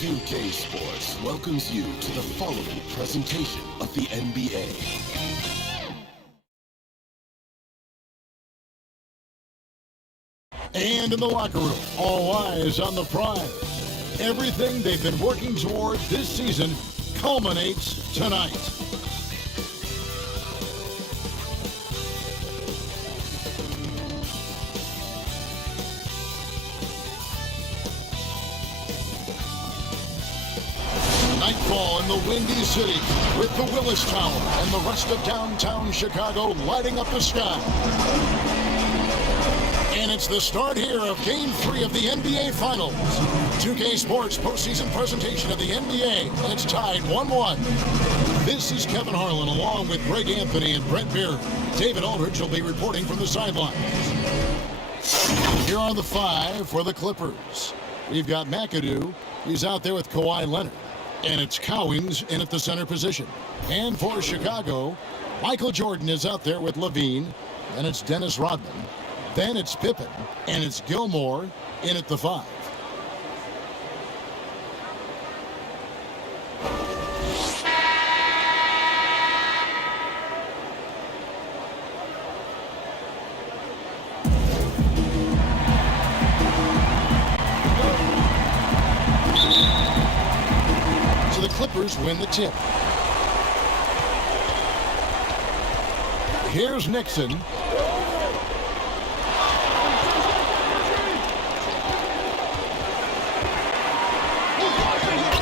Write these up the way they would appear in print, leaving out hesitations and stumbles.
2K Sports welcomes you to the following presentation of the NBA. And in the locker room, all eyes on the prize. Everything they've been working toward this season culminates tonight. Nightfall in the Windy City with the Willis Tower and the rest of downtown Chicago lighting up the sky. And it's the start here of Game 3 of the NBA Finals. 2K Sports postseason presentation of the NBA. It's tied 1-1. This is Kevin Harlan along with Greg Anthony and Brent Beard. David Aldridge will be reporting from the sidelines. Here are the five for the Clippers. We've got McAdoo. He's out there with Kawhi Leonard. And it's Cowings in at the center position. And for Chicago, Michael Jordan is out there with Levine. And it's Dennis Rodman. Then it's Pippen. And it's Gilmore in at the 5. So the Clippers win the tip. Here's Nixon.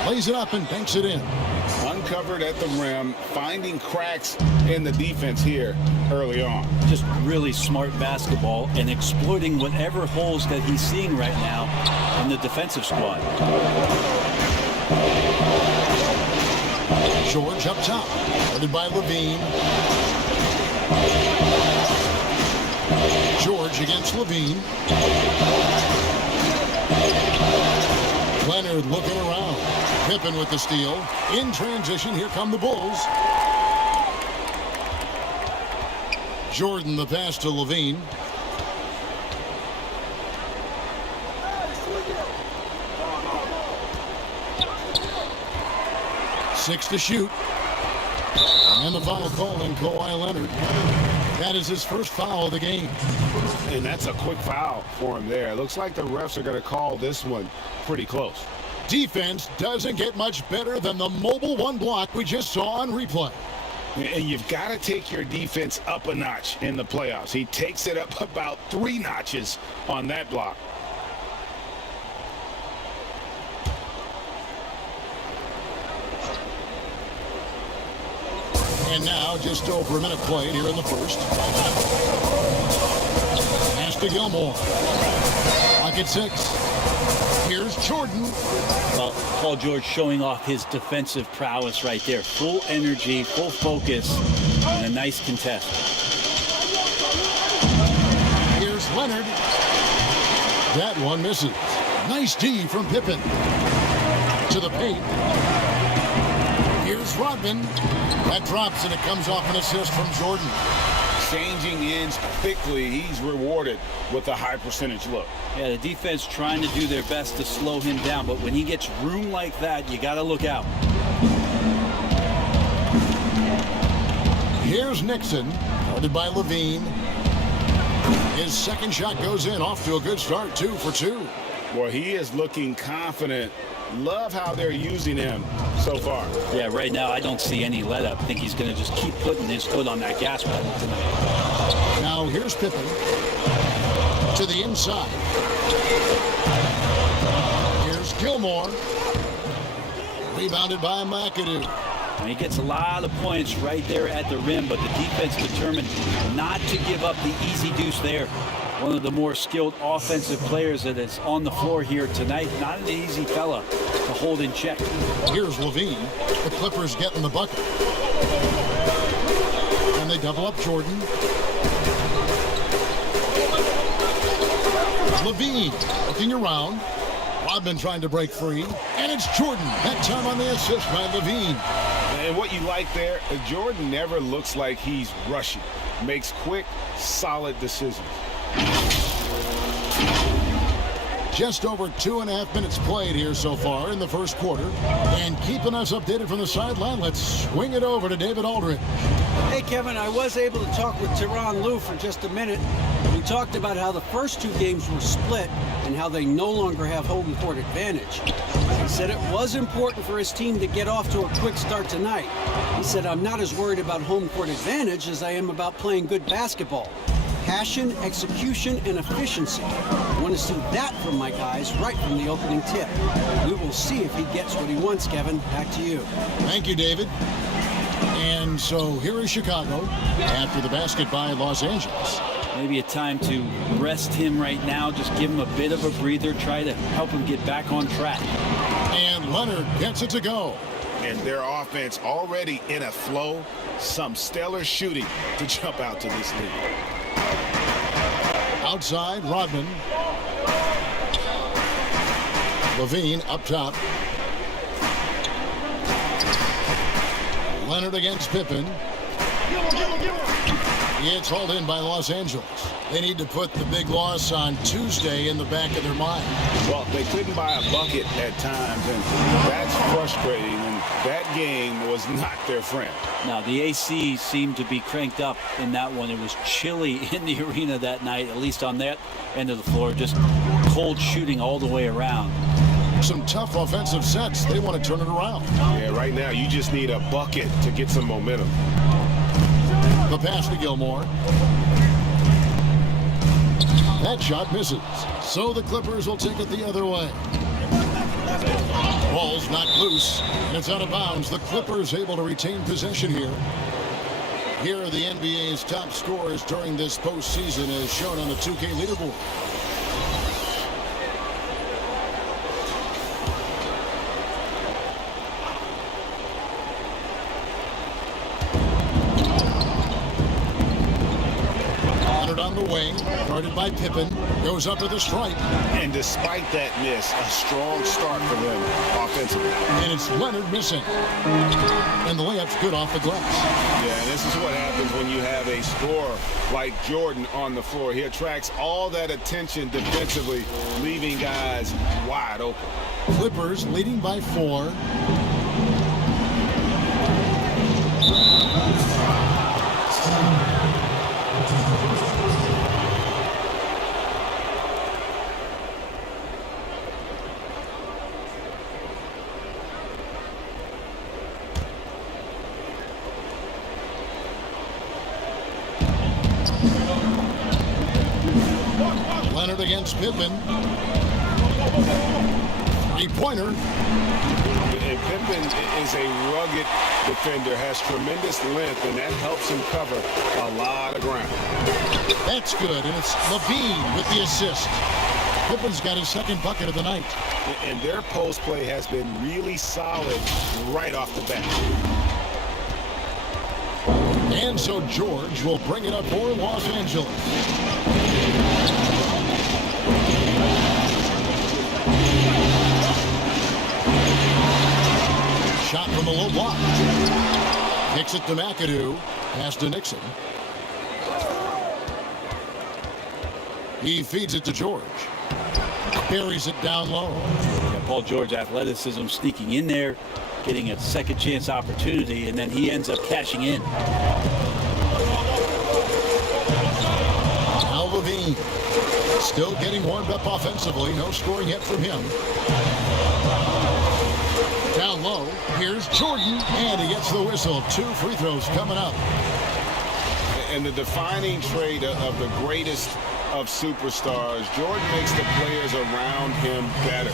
Lays it up and banks it in. Uncovered at the rim, finding cracks in the defense here early on. Just really smart basketball and exploiting whatever holes that he's seeing right now in the defensive squad. George up top, headed by Levine. George against Levine. Leonard looking around. Pippen with the steal. In transition, here come the Bulls. Jordan the pass to Levine. Six to shoot. And the foul call on Kawhi Leonard. That is his first foul of the game. And that's a quick foul for him there. It looks like the refs are going to call this one pretty close. Defense doesn't get much better than the mobile one block we just saw on replay. And you've got to take your defense up a notch in the playoffs. He takes it up about 3 notches on that block. And now just over a minute played here in the first. Pass to Gilmore. Clock at 6. Here's Jordan. Well, Paul George showing off his defensive prowess right there. Full energy, full focus, and a nice contest. Here's Leonard. That one misses. Nice D from Pippen. To the paint. Here's Rodman. That drops and it comes off an assist from Jordan. Changing ends quickly. He's rewarded with a high percentage look. Yeah, the defense trying to do their best to slow him down, but when he gets room like that, you got to look out. Here's Nixon, guarded by Levine. His second shot goes in, off to a good start, 2 for 2. Well, he is looking confident. Love how they're using him so far. Yeah, right now I don't see any let up. I think he's going to just keep putting his foot on that gas pedal tonight. Now here's Pippen to the inside. Here's Gilmore. Rebounded by McAdoo. And he gets a lot of points right there at the rim, but the defense determined not to give up the easy deuce there. One of the more skilled offensive players that is on the floor here tonight. Not an easy fella to hold in check. Here's Levine. The Clippers getting the bucket. And they double up Jordan. Levine looking around. Rodman trying to break free. And it's Jordan. That time on the assist by Levine. And what you like there, Jordan never looks like he's rushing. Makes quick, solid decisions. Just over 2.5 minutes played here so far in the first quarter. And keeping us updated from the sideline, let's swing it over to David Aldridge. Hey, Kevin, I was able to talk with Tyronn Lue for just a minute. We talked about how the first two games were split and how they no longer have home court advantage. He said it was important for his team to get off to a quick start tonight. He said, I'm not as worried about home court advantage as I am about playing good basketball. Passion, execution, and efficiency. I want to see that from my guys right from the opening tip. We will see if he gets what he wants, Kevin. Back to you. Thank you, David. And so here is Chicago after the basket by Los Angeles. Maybe a time to rest him right now. Just give him a bit of a breather. Try to help him get back on track. And Leonard gets it to go. And their offense already in a flow. Some stellar shooting to jump out to this lead. Outside, Rodman. Levine up top. Leonard against Pippen. It's hauled in by Los Angeles. They need to put the big loss on Tuesday in the back of their mind. Well, they couldn't buy a bucket at times, and that's frustrating, and that game was not their friend. Now, the AC seemed to be cranked up in that one. It was chilly in the arena that night, at least on that end of the floor. Just cold shooting all the way around. Some tough offensive sets. They want to turn it around. Yeah, right now you just need a bucket to get some momentum. The pass to Gilmore. That shot misses. So the Clippers will take it the other way. Ball's knocked loose, and it's out of bounds. The Clippers able to retain possession here. Here are the NBA's top scorers during this postseason as shown on the 2K leaderboard. On the wing, guarded by Pippen, goes up to the stripe. And despite that miss, a strong start for them offensively. And it's Leonard missing. And the layup's good off the glass. Yeah, and this is what happens when you have a scorer like Jordan on the floor. He attracts all that attention defensively, leaving guys wide open. Clippers leading by 4. Leonard against Pippen. Three-pointer. And Pippen is a rugged defender, has tremendous length, and that helps him cover a lot of ground. That's good, and it's Levine with the assist. Pippen's got his second bucket of the night. And their post play has been really solid right off the bat. And so George will bring it up for Los Angeles. Shot from the low block. Kicks it to McAdoo. Pass to Nixon. He feeds it to George. Buries it down low. Yeah, Paul George, athleticism sneaking in there, getting a second chance opportunity, and then he ends up cashing in. Al Levine still getting warmed up offensively. No scoring yet from him. Down low, here's Jordan, and he gets the whistle. 2 free throws coming up. And the defining trait of the greatest of superstars, Jordan makes the players around him better,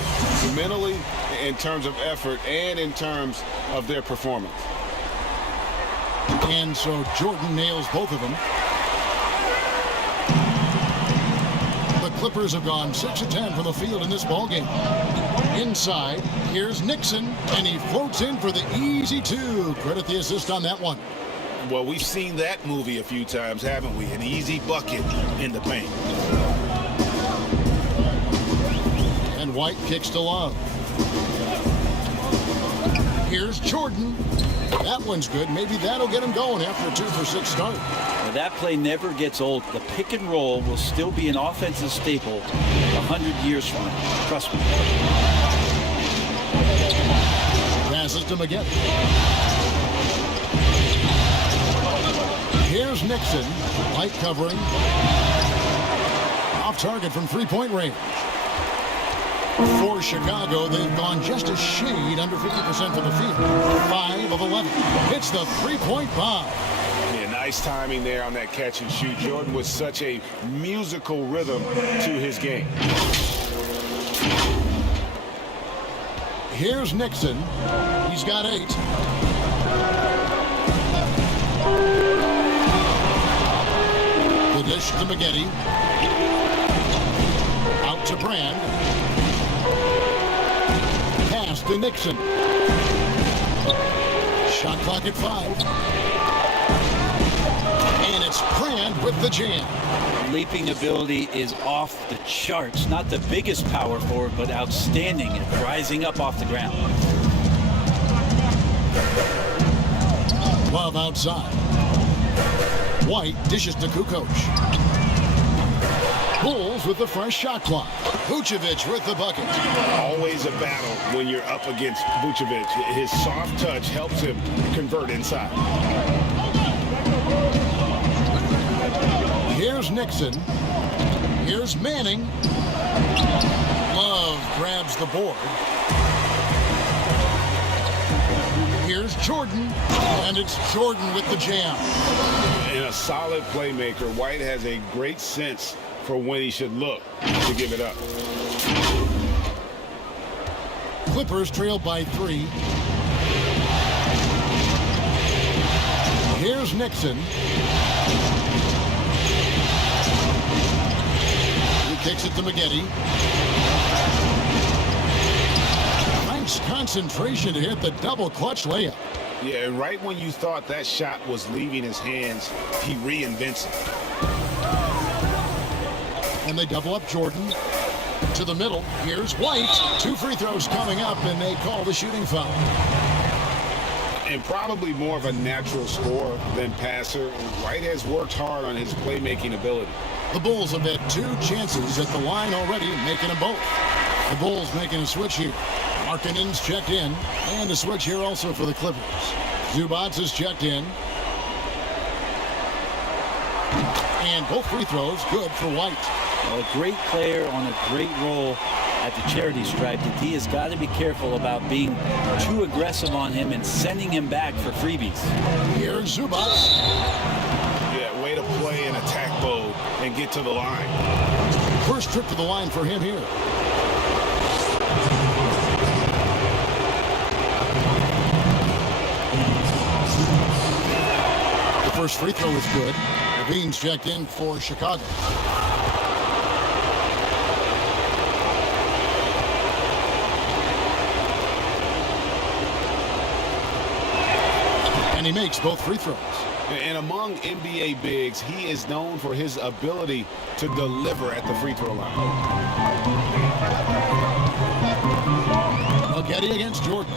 mentally, in terms of effort, and in terms of their performance. And so Jordan nails both of them. The Clippers have gone 6 of 10 from the field in this ballgame. Inside, here's Nixon, and he floats in for the easy 2. Credit the assist on that one. Well, we've seen that movie a few times, haven't we? An easy bucket in the paint. And White kicks to Love. Here's Jordan. That one's good. Maybe that'll get him going after a 2-for-6 start. Now, that play never gets old. The pick and roll will still be an offensive staple 100 years from now. Trust me. Passes to McGetty. Here's Nixon. Light covering. Off target from three-point range. For Chicago, they've gone just a shade under 50% from the field. 5 of 11. Hits the three-point bomb. Yeah, nice timing there on that catch and shoot. Jordan with such a musical rhythm to his game. Here's Nixon. He's got 8. The dish to McGetty. Out to Brand. Pass to Nixon. Shot clock at 5. And it's Brand with the jam. Leaping ability is off the charts. Not the biggest power forward, but outstanding at rising up off the ground. Love outside. White dishes to Kukoc. Bulls with the fresh shot clock. Vucevic with the bucket. Always a battle when you're up against Vucevic. His soft touch helps him convert inside. Here's Nixon. Here's Manning. Love grabs the board. Here's Jordan. And it's Jordan with the jam. And a solid playmaker, White has a great sense for when he should look to give it up. Clippers trail by 3. Here's Nixon. He kicks it to McGetty. Nice concentration to hit the double clutch layup. Yeah, and right when you thought that shot was leaving his hands, he reinvents it. And they double up Jordan. To the middle. Here's White. 2 free throws coming up, and they call the shooting foul. And probably more of a natural scorer than passer. White has worked hard on his playmaking ability. The Bulls have had 2 chances at the line already, making them both. The Bulls making a switch here. Markkanen's checked in, and a switch here also for the Clippers. Zubats is checked in. And both free throws good for White. A great player on a great role at the charity stripe. The D has got to be careful about being too aggressive on him and sending him back for freebies. Here's Zubats. Yeah, way to play in attack mode and get to the line. First trip to the line for him here. The first free throw is good. Levine's checked in for Chicago. And he makes both free throws. And among NBA bigs, he is known for his ability to deliver at the free throw line. McGetty against Jordan.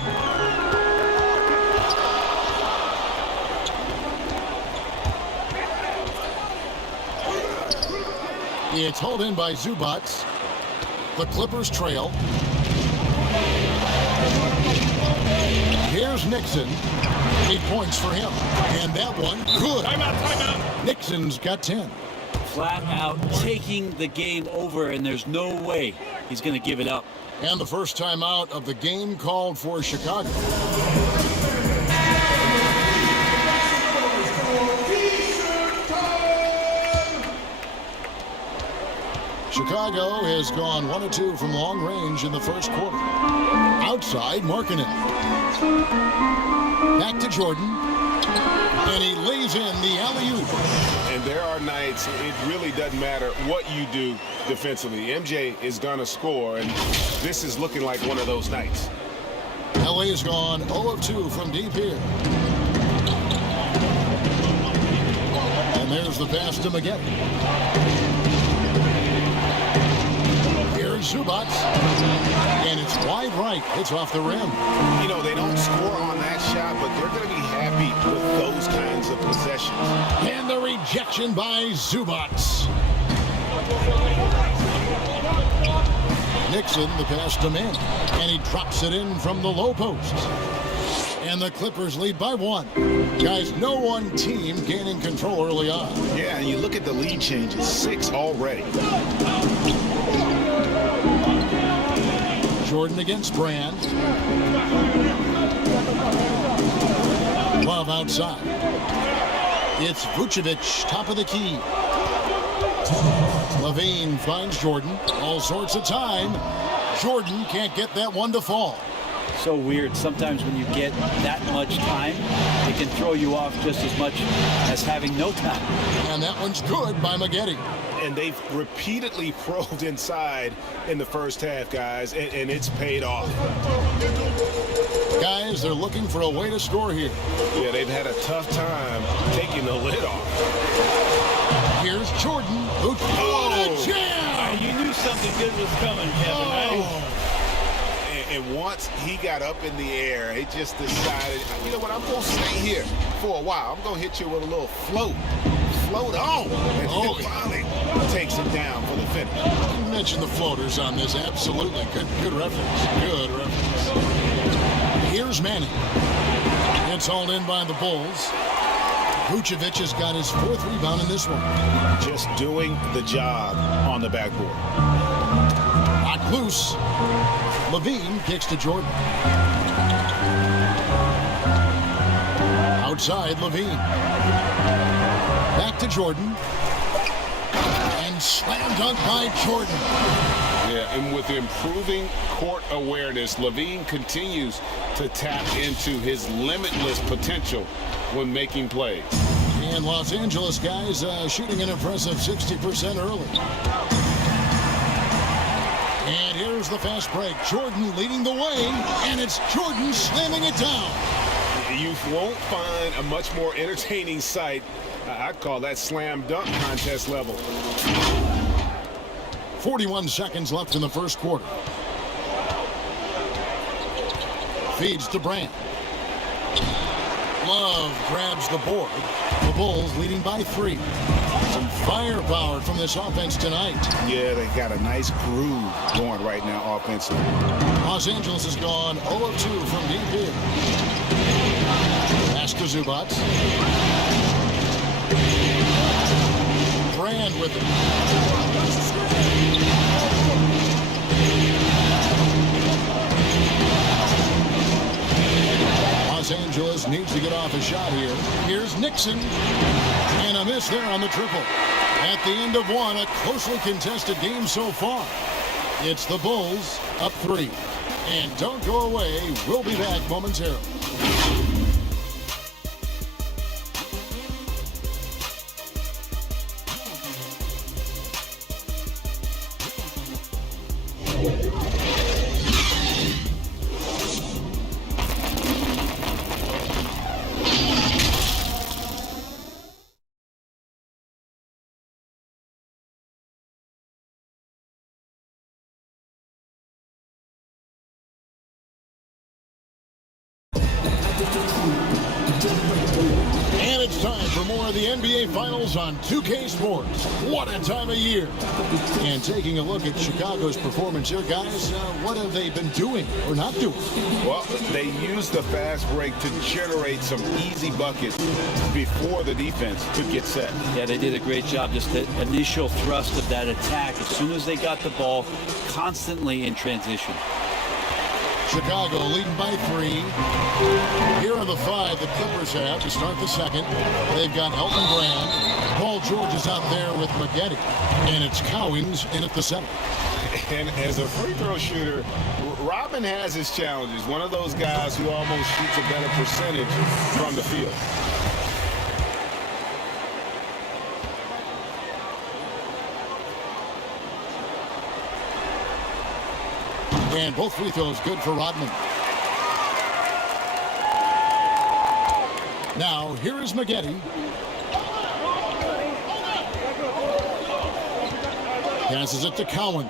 It's hauled in by Zubats. The Clippers trail. Here's Nixon. 8 points for him. And that one, good. Timeout. Nixon's got 10. Flat out taking the game over, and there's no way he's going to give it up. And the first time out of the game called for Chicago. Chicago has gone 1 of 2 from long range in the first quarter. Outside, Markkanen. Back to Jordan. And he lays in the alley-oop. And there are nights it really doesn't matter what you do defensively. MJ is going to score, and this is looking like one of those nights. LA has gone 0 of 2 from deep here. And there's the pass to McGetty. Here's Zubats. And it's wide right. right. It's off the rim. You know, they don't score on that shot, but they're going to be happy with those kinds of possessions. And the rejection by Zubats. Nixon, the pass to Mann. And he drops it in from the low post. And the Clippers lead by 1. Guys, no one team gaining control early on. Yeah, and you look at the lead changes, 6 already. Jordan against Brand. Love outside. It's Vucevic, top of the key. Levine finds Jordan. All sorts of time. Jordan can't get that one to fall. So weird. Sometimes when you get that much time, it can throw you off just as much as having no time. And that one's good by Maggette. And they've repeatedly probed inside in the first half, guys, and it's paid off. Guys, they're looking for a way to score here. Yeah, they've had a tough time taking the lid off. Here's Jordan. Oh, jam! You knew something good was coming, Kevin, right? And once he got up in the air, he just decided, you know what, I'm going to stay here for a while. I'm going to hit you with a little float. Float on. And he finally takes it down for the finish. You mentioned the floaters on this. Absolutely. Good reference. Good reference. Here's Manning. It's hauled in by the Bulls. Vucevic has got his 4th rebound in this one. Just doing the job on the backboard. Knocked loose. Levine kicks to Jordan. Outside, Levine. Back to Jordan. And slam dunk by Jordan. Yeah, and with improving court awareness, Levine continues to tap into his limitless potential when making plays. And Los Angeles guys shooting an impressive 60% early. And here's the fast break. Jordan leading the way, and it's Jordan slamming it down. You won't find a much more entertaining sight. I'd call that slam dunk contest level. 41 seconds left in the first quarter. Feeds to Brand. Love grabs the board. The Bulls leading by 3. Some firepower from this offense tonight. Yeah, they got a nice groove going right now offensively. Los Angeles has gone 0 of 2 from deep here. Pass to Zubats. Brand with it. Los Angeles needs to get off a shot here. Here's Nixon. And a miss there on the triple. At the end of one, a closely contested game so far. It's the Bulls up 3. And don't go away. We'll be back momentarily. And it's time for more of the NBA Finals on 2K Sports. What a time of year. And taking a look at Chicago's performance here, guys, what have they been doing or not doing? Well, they used the fast break to generate some easy buckets before the defense could get set. Yeah, they did a great job. Just the initial thrust of that attack, as soon as they got the ball, constantly in transition. Chicago leading by 3. Here are the 5 the Clippers have to start the second. They've got Elton Brand. Paul George is out there with Maggette. And it's Cowings in at the center. And as a free throw shooter, Robin has his challenges. One of those guys who almost shoots a better percentage from the field. And both free throws good for Rodman. Now, here is Maggette. Passes it to Cowens.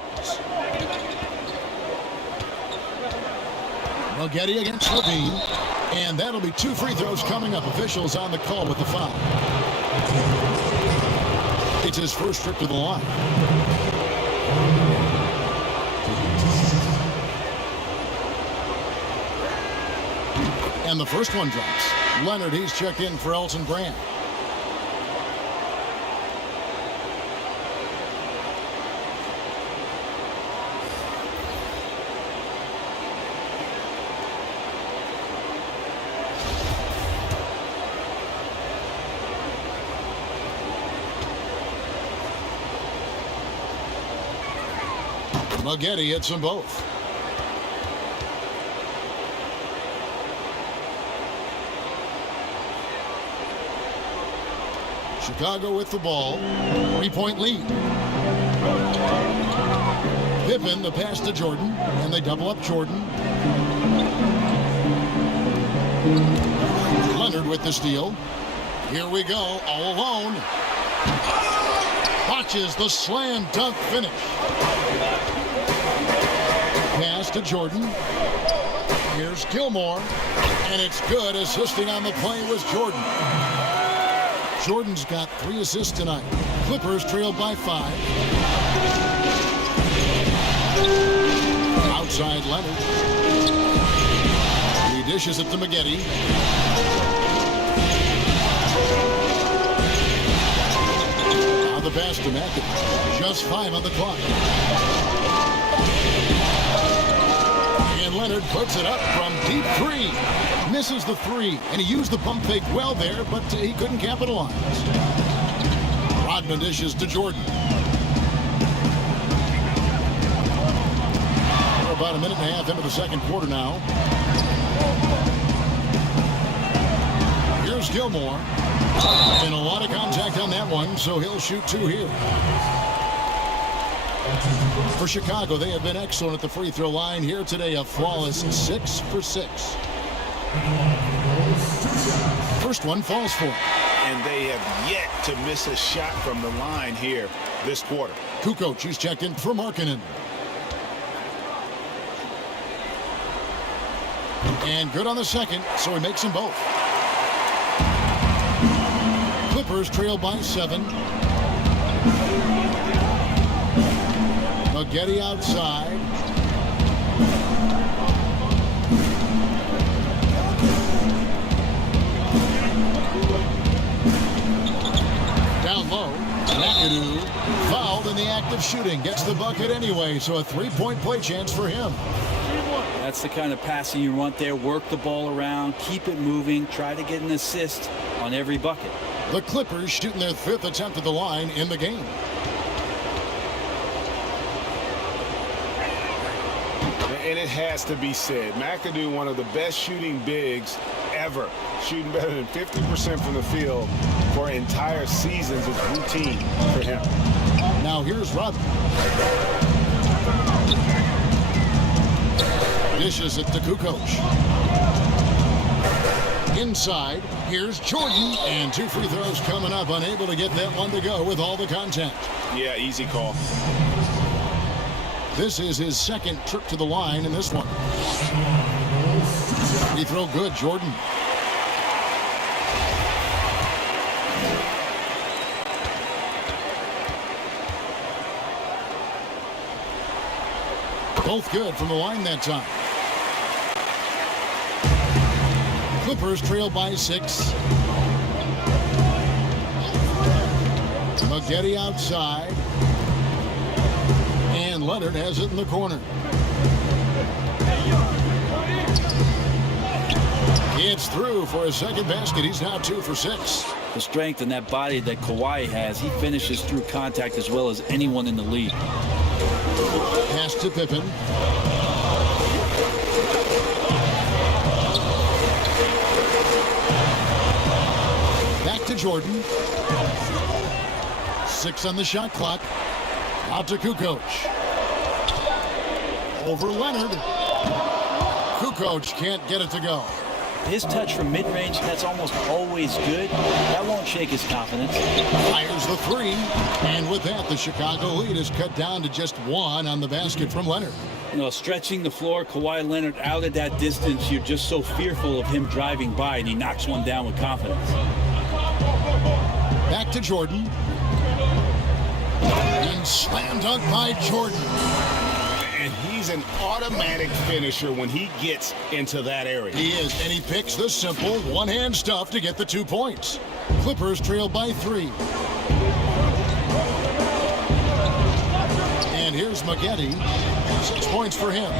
Getty against Levine. And that'll be 2 free throws coming up. Officials on the call with the foul. It's his first trip to the line. And the first one drops. Leonard, he's checked in for Elton Brand. Getty hits them both. Chicago with the ball. 3-point lead. Pippen, the pass to Jordan, and they double up Jordan. Leonard with the steal. Here we go, all alone. Watches the slam dunk finish. Pass to Jordan. Here's Gilmore. And it's good. Assisting on the play was Jordan. Jordan's got 3 assists tonight. Clippers trailed by 5. Outside Leonard. He dishes it to Maggette. Now the pass to Maggette. Just 5 on the clock. And Leonard puts it up from deep 3. Misses the 3, and he used the pump fake well there, but he couldn't capitalize. Rodman dishes to Jordan. We're about a minute and a half into the second quarter now. Here's Gilmore. And a lot of contact on that one, so he'll shoot 2 here. For Chicago, they have been excellent at the free throw line here today. A flawless 6 for 6. First one falls for him. And they have yet to miss a shot from the line here this quarter. Kukoc is checked in for Markkanen. And good on the second, so he makes them both. Clippers trail by 7. Maggette outside. Down low, McAdoo fouled in the act of shooting. Gets the bucket anyway, so a 3-point play chance for him. That's the kind of passing you want there. Work the ball around, keep it moving, try to get an assist on every bucket. The Clippers shooting their 5th attempt at the line in the game. And it has to be said, McAdoo, one of the best shooting bigs ever. Shooting better than 50% from the field for entire seasons is routine for him. Now here's Rodman. Dishes it to Kukoc. Inside, here's Jordan. And 2 free throws coming up. Unable to get that one to go with all the contact. Yeah, easy call. This is his 2nd trip to the line in this one. Free throw good, Jordan. Both good from the line that time. Clippers trail by 6. Maggette outside. And Leonard has it in the corner. It's through for his 2nd basket. He's now 2 for 6. The strength and that body that Kawhi has, he finishes through contact as well as anyone in the league. Pass to Pippen. Back to Jordan. 6 on the shot clock. Out to Kukoc. Over Leonard. Kukoc can't get it to go. his touch from mid-range, that's almost always good. That won't shake his confidence. Fires the three. And with that, the Chicago lead is cut down to just one on the basket from Leonard. You know, stretching the floor, Kawhi Leonard out at that distance, you're just so fearful of him driving by, and he knocks one down with confidence. Back to Jordan. And slam dunk by Jordan. And he's an automatic finisher when he gets into that area. He is, and he picks the simple one-hand stuff to get the 2 points. Clippers trail by 3. And here's Maggette. 6 points for him.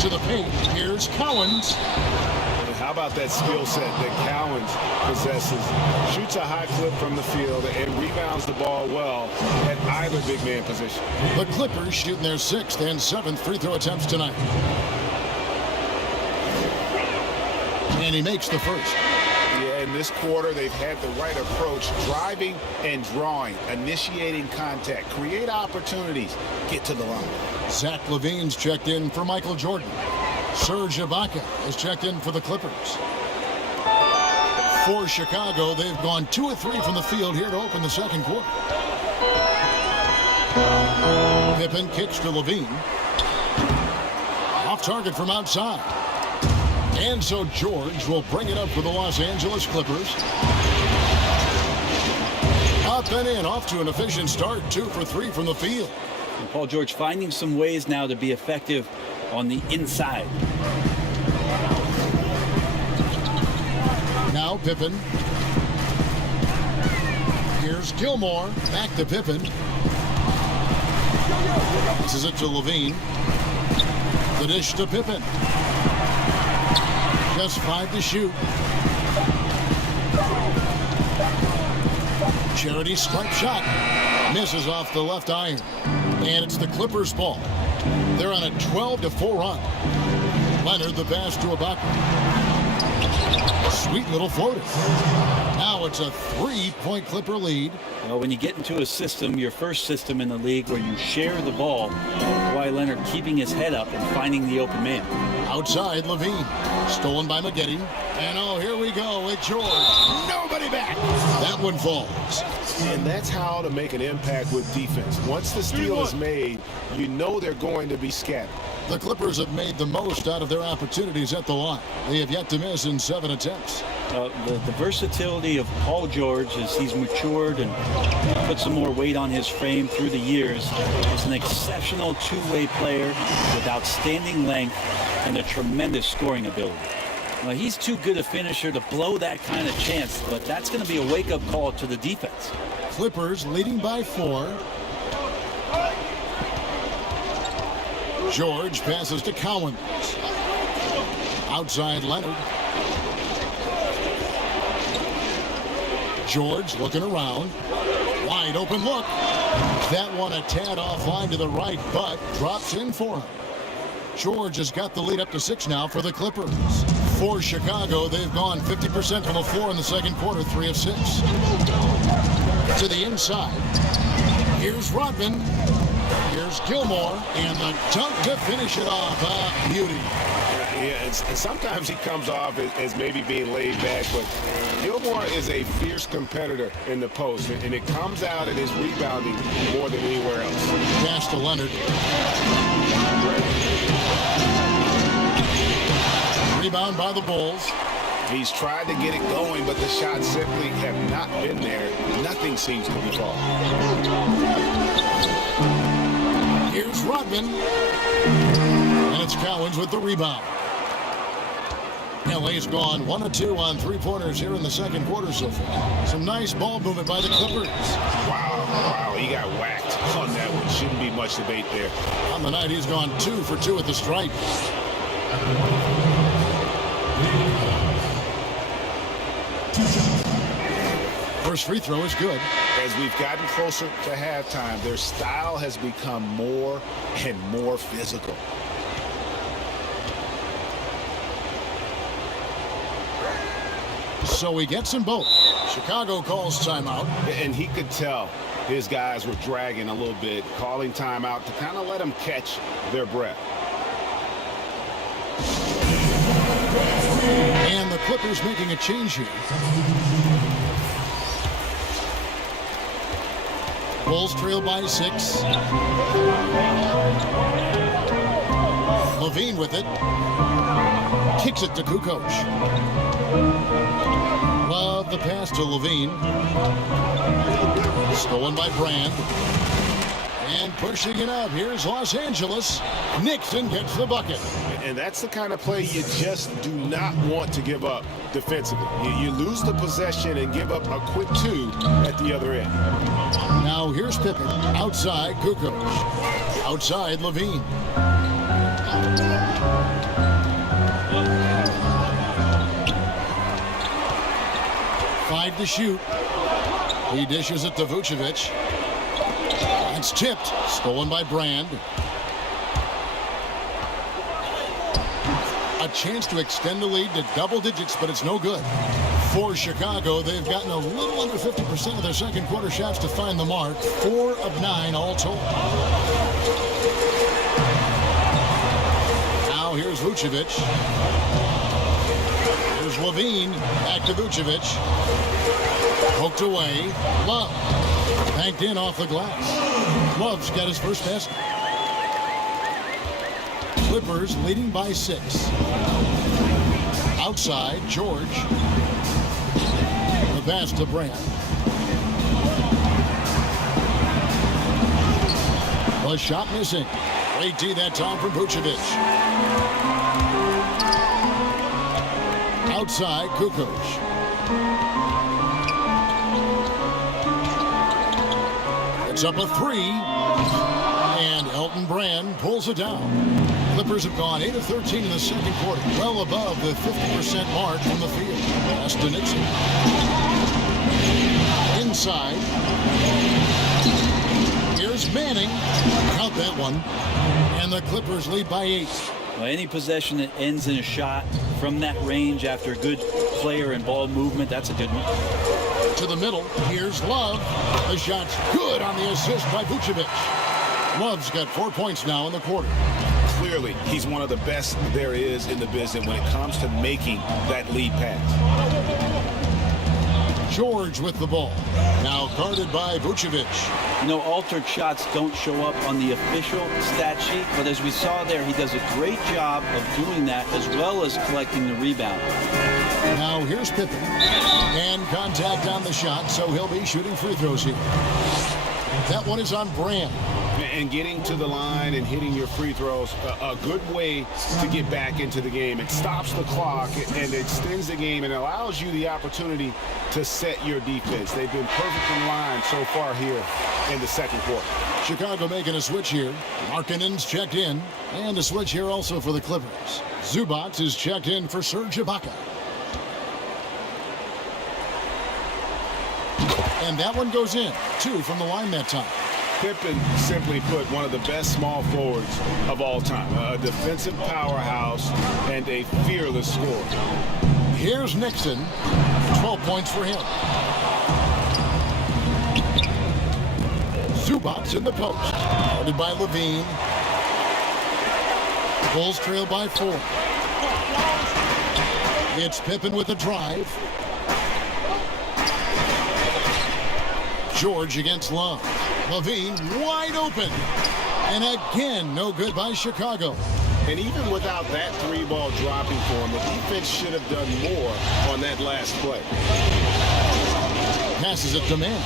To the paint, here's Cowens. How about that skill set that Cowens possesses? Shoots a high clip from the field and rebounds the ball well at either big man position. The Clippers shooting their 6th and 7th free throw attempts tonight. And he makes the first. Yeah, in this quarter, they've had the right approach, driving and drawing, initiating contact, create opportunities, get to the line. Zach LaVine's checked in for Michael Jordan. Serge Ibaka has checked in for the Clippers. For Chicago, they've gone 2 of 3 from the field here to open the second quarter. Pippen kicks to LaVine. Off target from outside. And so George will bring it up for the Los Angeles Clippers. Up and in, off to an efficient start. 2 for 3 from the field. And Paul George finding some ways now to be effective on the inside. Now Pippen. Here's Gilmore. Back to Pippen. This is it to LaVine. The dish to Pippen. Just 5 to shoot. Charity stripe shot. Misses off the left iron. And it's the Clippers' ball. They're on a 12-4 run. Leonard the pass to Ibaka. Sweet little floater. Now it's a 3-point Clipper lead. Well, when you get into a system, your first system in the league, where you share the ball, Kawhi Leonard keeping his head up and finding the open man. Outside, LaVine. Stolen by Maggette. And oh, here we go with George. Nobody back. That one falls. And that's how to make an impact with defense. Once the steal is made, you know they're going to be scattered. The Clippers have made the most out of their opportunities at the line. They have yet to miss in 7 attempts. The versatility of Paul George, as he's matured and put some more weight on his frame through the years, is an exceptional two-way player with outstanding length and a tremendous scoring ability. Well, he's too good a finisher to blow that kind of chance, but that's going to be a wake-up call to the defense. Clippers leading by 4. George passes to Cowens. Outside Leonard. George looking around. Wide open look. That one a tad offline to the right, but drops in for him. George has got the lead up to 6 now for the Clippers. For Chicago, they've gone 50% from the floor in the second quarter, 3 of 6. To the inside. Here's Rodman. Here's Gilmore, and the dunk to finish it off. Beauty. Yeah, and sometimes he comes off as maybe being laid back, but Gilmore is a fierce competitor in the post, and it comes out in his rebounding more than anywhere else. Pass to Leonard. Rebound by the Bulls. He's tried to get it going, but the shots simply have not been there. Nothing seems to be falling. Here's Rodman. And it's Cowens with the rebound. LA's gone 1 of 2 on 3-pointers here in the second quarter so far. Some nice ball movement by the Clippers. Wow, he got whacked on that one. Shouldn't be much debate there. On the night, he's gone 2 for 2 at the stripe. First free throw is good. As we've gotten closer to halftime, their style has become more and more physical. So he gets them both. Chicago calls timeout. And he could tell his guys were dragging a little bit, calling timeout to kind of let them catch their breath. And the Clippers making a change here. Bulls trail by 6. Levine with it. Kicks it to Kukoc. Love the pass to Levine. Stolen by Brand. And pushing it up. Here's Los Angeles. Nixon gets the bucket. And that's the kind of play you just do not want to give up defensively. You lose the possession and give up a quick 2 at the other end. Now here's Pippen. Outside, Kukoc. Outside, Levine. Five to shoot. He dishes it to Vucevic. It's tipped. Stolen by Brand. A chance to extend the lead to double digits, but it's no good. For Chicago, they've gotten a little under 50% of their second quarter shots to find the mark. 4 of 9 all told. Now here's Vucevic. Here's Levine. Back to Vucevic. Poked away. Love. Banked in off the glass. Love's got his first basket. Clippers leading by 6. Outside, George. The pass to Brand. The shot missing. Great D that time from Vucevic. Outside, Kukoc. It's up a 3. And Elton Brand pulls it down. Clippers have gone 8 of 13 in the second quarter, well above the 50% mark from the field. Pass to Nixon. Inside. Here's Manning. Count that one. And the Clippers lead by 8. Well, any possession that ends in a shot from that range after a good player and ball movement, that's a good one. To the middle. Here's Love. The shot's good on the assist by Vucevic. Love's got 4 points now in the quarter. Clearly, he's one of the best there is in the business when it comes to making that lead pass. George with the ball. Now guarded by Vucevic. You know, altered shots don't show up on the official stat sheet, but as we saw there, he does a great job of doing that as well as collecting the rebound. Now here's Pippen. And contact on the shot, so he'll be shooting free throws here. That one is on Brand. And getting to the line and hitting your free throws, a good way to get back into the game. It stops the clock and extends the game and allows you the opportunity to set your defense. They've been perfect in line so far here in the second quarter. Chicago making a switch here. Markkanen's checked in. And a switch here also for the Clippers. Zubac is checked in for Serge Ibaka. And that one goes in. 2 from the line that time. Pippen, simply put, one of the best small forwards of all time. A defensive powerhouse and a fearless scorer. Here's Nixon. 12 points for him. Zubac in the post. Guarded by Levine. Bulls trail by 4. It's Pippen with a drive. George against Love. Levine wide open. And again, no good by Chicago. And even without that 3-ball dropping for him, the defense should have done more on that last play. Passes it to Manning.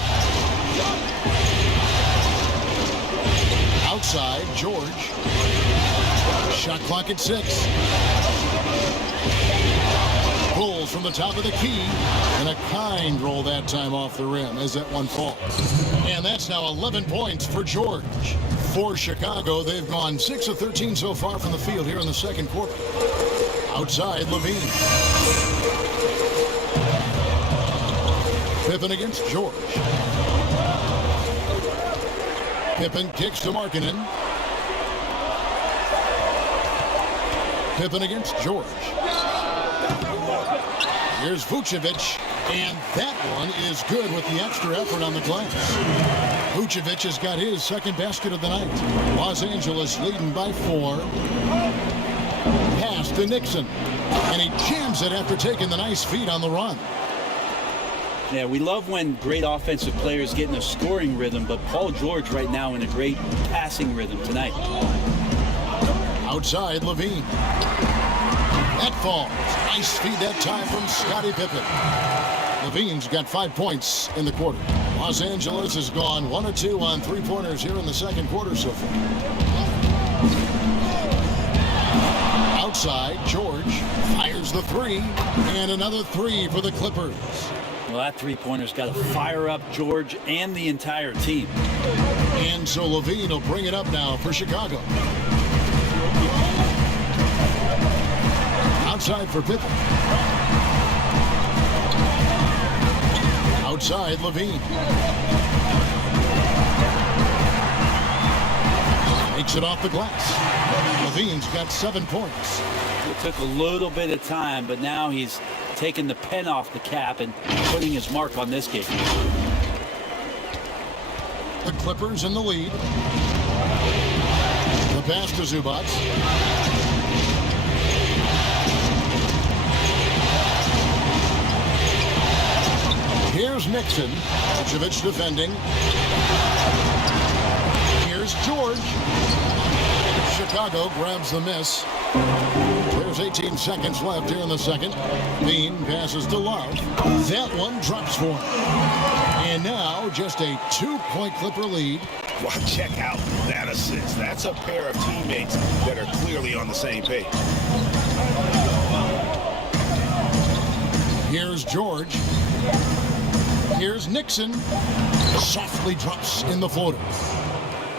Outside, George. Shot clock at 6. Bulls from the top of the key. And a kind roll that time off the rim as that one falls. And that's now 11 points for George. For Chicago, they've gone 6 of 13 so far from the field here in the second quarter. Outside, Levine. Pippen against George. Pippen kicks to Markkanen. Pippen against George. Here's Vucevic. And that one is good with the extra effort on the glass. Vucevic has got his second basket of the night. Los Angeles leading by 4. Pass to Nixon. And he jams it after taking the nice feed on the run. Yeah, we love when great offensive players get in a scoring rhythm, but Paul George right now in a great passing rhythm tonight. Outside, Levine. That falls. Nice feed that time from Scottie Pippen. Levine's got 5 points in the quarter. Los Angeles has gone 1 of 2 on three-pointers here in the second quarter so far. Outside, George fires the 3, and another 3 for the Clippers. Well, that three-pointer's got to fire up George and the entire team. And so Levine will bring it up now for Chicago. Outside for Pippen. Outside, Levine. Makes it off the glass. Levine's got 7 points. It took a little bit of time, but now he's taking the pen off the cap and putting his mark on this game. The Clippers in the lead. The pass to Zubac. Here's Nixon. Vucevic defending. Here's George. Chicago grabs the miss. There's 18 seconds left here in the second. Bean passes to Love. That one drops for him. And now just a 2-point Clipper lead. Well, check out that assist. That's a pair of teammates that are clearly on the same page. Here's George. Here's Nixon. Softly drops in the floater.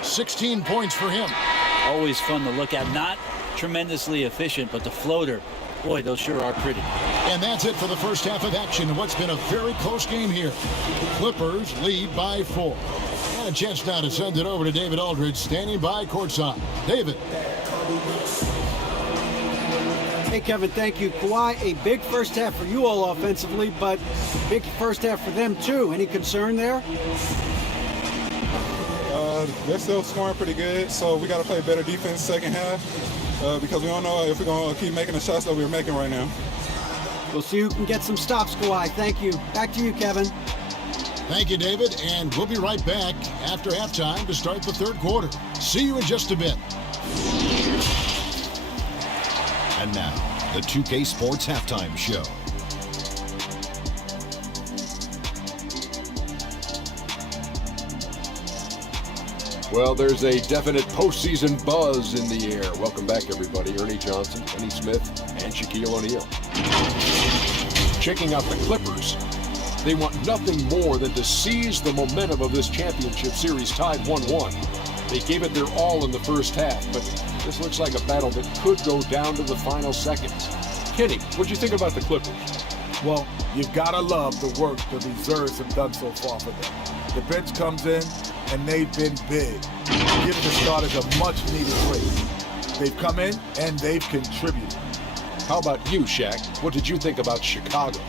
16 points for him. Always fun to look at. Not tremendously efficient, but the floater, boy, those sure are pretty. And that's it for the first half of action in what's been a very close game here. Clippers lead by 4. And a chance now to send it over to David Aldridge, standing by courtside. David. Hey, Kevin, thank you. Kawhi, a big first half for you all offensively, but big first half for them, too. Any concern there? They're still scoring pretty good, so we got to play better defense second half because we don't know if we're going to keep making the shots that we're making right now. We'll see who can get some stops, Kawhi. Thank you. Back to you, Kevin. Thank you, David, and we'll be right back after halftime to start the third quarter. See you in just a bit. And now, the 2K Sports Halftime Show. Well, there's a definite postseason buzz in the air. Welcome back, everybody. Ernie Johnson, Kenny Smith, and Shaquille O'Neal. Checking out the Clippers. They want nothing more than to seize the momentum of this championship series tied 1-1. They gave it their all in the first half, but this looks like a battle that could go down to the final seconds. Kenny, what'd you think about the Clippers? Well, you've got to love the work the reserves have done so far for them. The bench comes in, and they've been big, giving the starters a much-needed break. They've come in, and they've contributed. How about you, Shaq? What did you think about Chicago?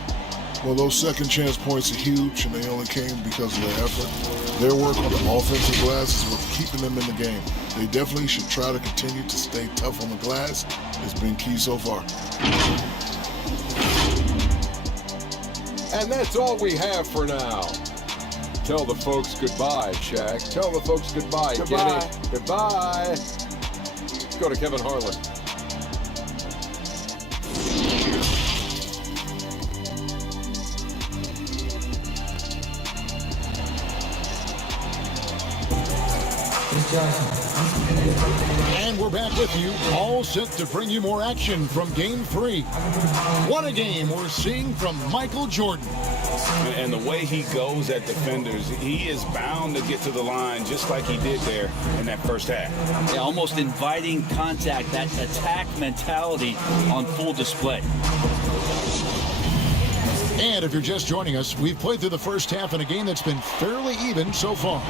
Well, those second chance points are huge, and they only came because of their effort. Their work on the offensive glass is what's keeping them in the game. They definitely should try to continue to stay tough on the glass. It's been key so far. And that's all we have for now. Tell the folks goodbye, Shaq. Tell the folks goodbye, Kenny. Goodbye. Let's go to Kevin Harlan. And we're back with you, all set to bring you more action from Game 3. What a game we're seeing from Michael Jordan. And the way he goes at defenders, he is bound to get to the line just like he did there in that first half. Yeah, almost inviting contact, that attack mentality on full display. And if you're just joining us, we've played through the first half in a game that's been fairly even so far.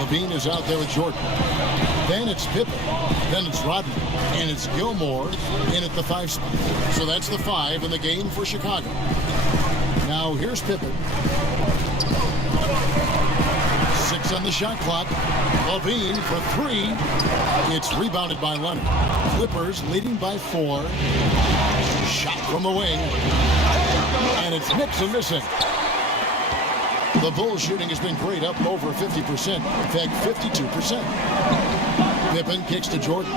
Levine is out there with Jordan. Then it's Pippen. Then it's Rodman. And it's Gilmore in at the 5 spot. So that's the 5 in the game for Chicago. Now here's Pippen. 6 on the shot clock. Levine for 3. It's rebounded by Leonard. Clippers leading by 4. Shot from the wing. And it's Nixon missing. The Bulls shooting has been great, up over 50%. In fact, 52%. Pippen kicks to Jordan.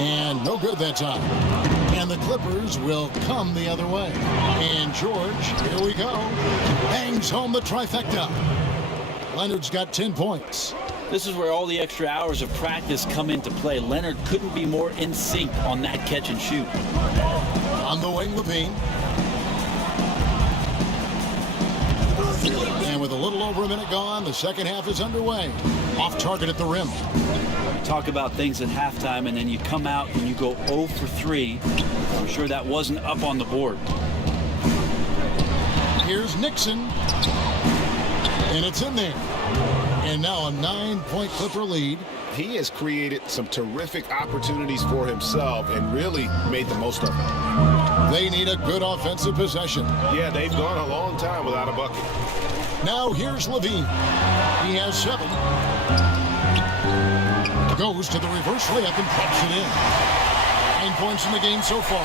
And no good that time. And the Clippers will come the other way. And George, here we go, bangs home the trifecta. Leonard's got 10 points. This is where all the extra hours of practice come into play. Leonard couldn't be more in sync on that catch and shoot. On the wing, Levine. And with a little over a minute gone, the second half is underway. Off target at the rim. Talk about things at halftime, and then you come out and you go 0 for 3. I'm sure that wasn't up on the board. Here's Nixon. And it's in there. And now a 9-point Clipper lead. He has created some terrific opportunities for himself and really made the most of them. They need a good offensive possession. Yeah, they've gone a long time without a bucket. Now here's Levine. He has 7. Goes to the reverse layup and drops it in. 9 points in the game so far.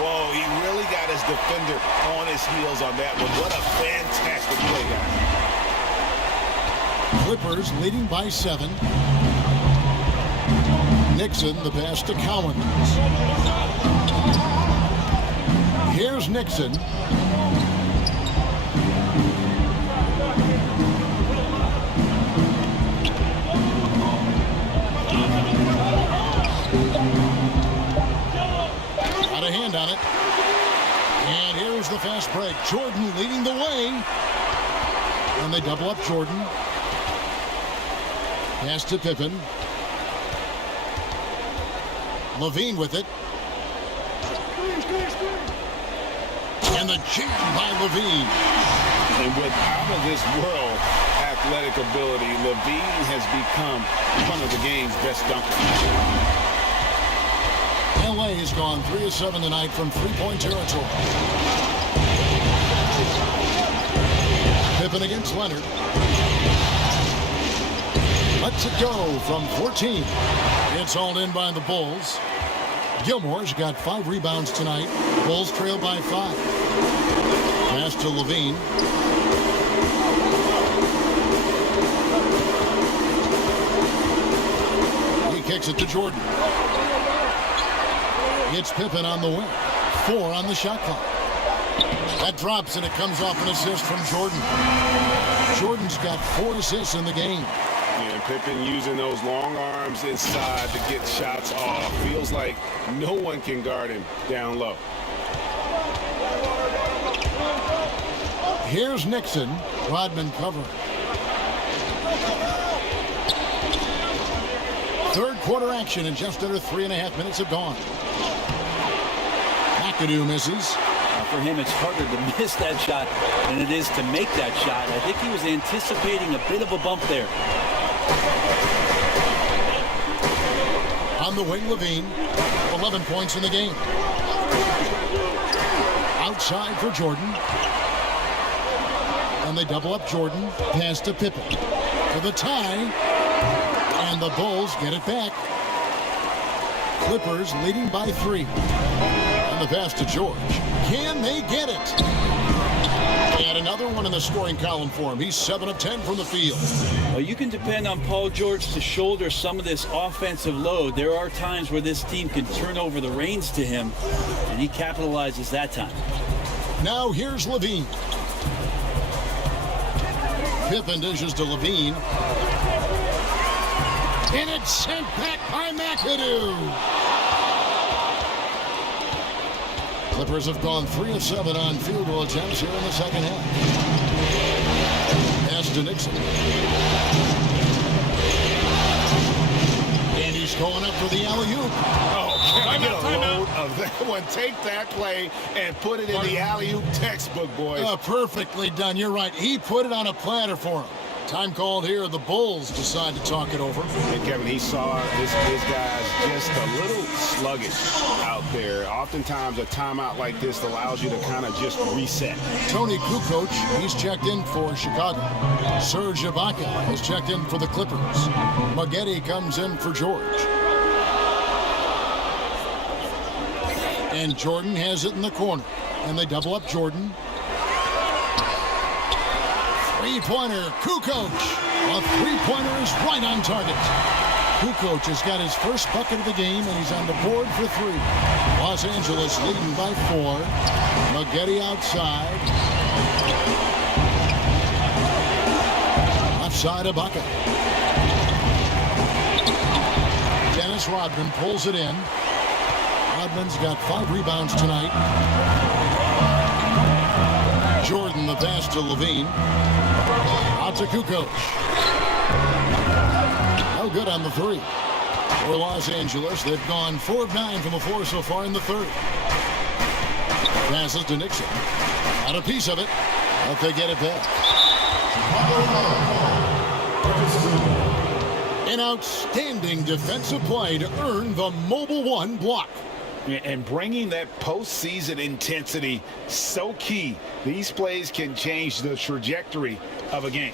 Whoa, he really got his defender on his heels on that one. What a fantastic play, guys. Clippers leading by 7. Nixon, the pass to Cowan. Here's Nixon. Got a hand on it. And here's the fast break. Jordan leading the way. And they double up Jordan. Pass to Pippen. Levine with it. And the jam by Levine. And with out of this world athletic ability, Levine has become one of the game's best dunkers. LA has gone 3 of 7 tonight from 3-point territory. Pippen against Leonard. Lets it go from 14. It's hauled in by the Bulls. Gilmore's got 5 rebounds tonight. Bulls trail by 5. Pass to Levine. He kicks it to Jordan. It's Pippen on the wing. 4 on the shot clock. That drops and it comes off an assist from Jordan. Jordan's got 4 assists in the game. And Pippen using those long arms inside to get shots off. Feels like no one can guard him down low. Here's Nixon. Rodman covering. Third quarter action in just under 3.5 minutes have gone. McAdoo misses. For him, it's harder to miss that shot than it is to make that shot. I think he was anticipating a bit of a bump there. On the wing, Levine. 11 points in the game. Outside for Jordan. And they double up Jordan. Pass to Pippen. For the tie. And the Bulls get it back. Clippers leading by 3. And the pass to George. Can they get it? And another one in the scoring column for him. He's 7 of 10 from the field. Well, you can depend on Paul George to shoulder some of this offensive load. There are times where this team can turn over the reins to him, and he capitalizes that time. Now here's Levine. Pippen dishes to Levine. And it's sent back by McAdoo. Clippers have gone 3 of 7 on field goal attempts here in the second half. Pass to Nixon. And he's going up for the alley-oop. Oh, can I get a load of that one? Take that play and put it in the alley-oop textbook, boys. Perfectly done. You're right. He put it on a platter for him. Time called here. The Bulls decide to talk it over. And Kevin, he saw his guys just a little sluggish out there. Oftentimes a timeout like this allows you to kind of just reset. Tony Kukoc, he's checked in for Chicago. Serge Ibaka has checked in for the Clippers. Maggette comes in for George. And Jordan has it in the corner. And they double up Jordan. Three-pointer, Kukoc. A three-pointer is right on target. Kukoc has got his first bucket of the game, and he's on the board for three. Los Angeles leading by 4. Maggette outside. Left side, Ibaka. Dennis Rodman pulls it in. Rodman's got 5 rebounds tonight. Jordan the pass to Levine. Out to Kukoc. No good on the 3. For Los Angeles, they've gone 4 of 9 from the floor so far in the third. Passes to Nixon. Not a piece of it, but they get it back. An outstanding defensive play to earn the Mobile One block. And bringing that postseason intensity, so key. These plays can change the trajectory of a game.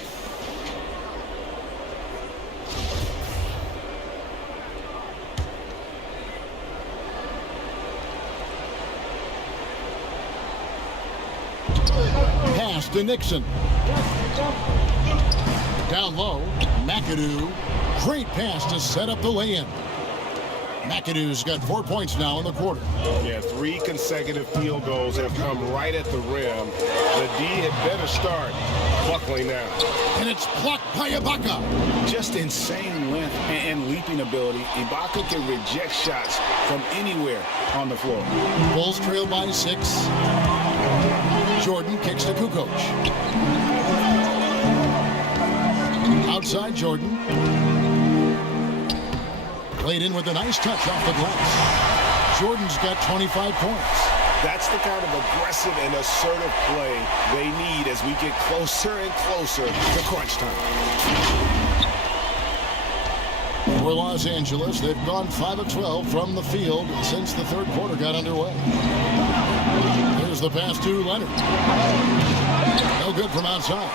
Pass to Nixon. Down low, McAdoo. Great pass to set up the lay-in. McAdoo's got 4 points now in the quarter. Yeah, 3 consecutive field goals have come right at the rim. The D had better start buckling now. And it's blocked by Ibaka. Just insane length and leaping ability. Ibaka can reject shots from anywhere on the floor. Bulls trail by 6. Jordan kicks to Kukoc. Outside Jordan. Played in with a nice touch off the glass. Jordan's got 25 points. That's the kind of aggressive and assertive play they need as we get closer and closer to crunch time. For Los Angeles, they've gone 5 of 12 from the field since the third quarter got underway. Here's the pass to Leonard. No good from outside.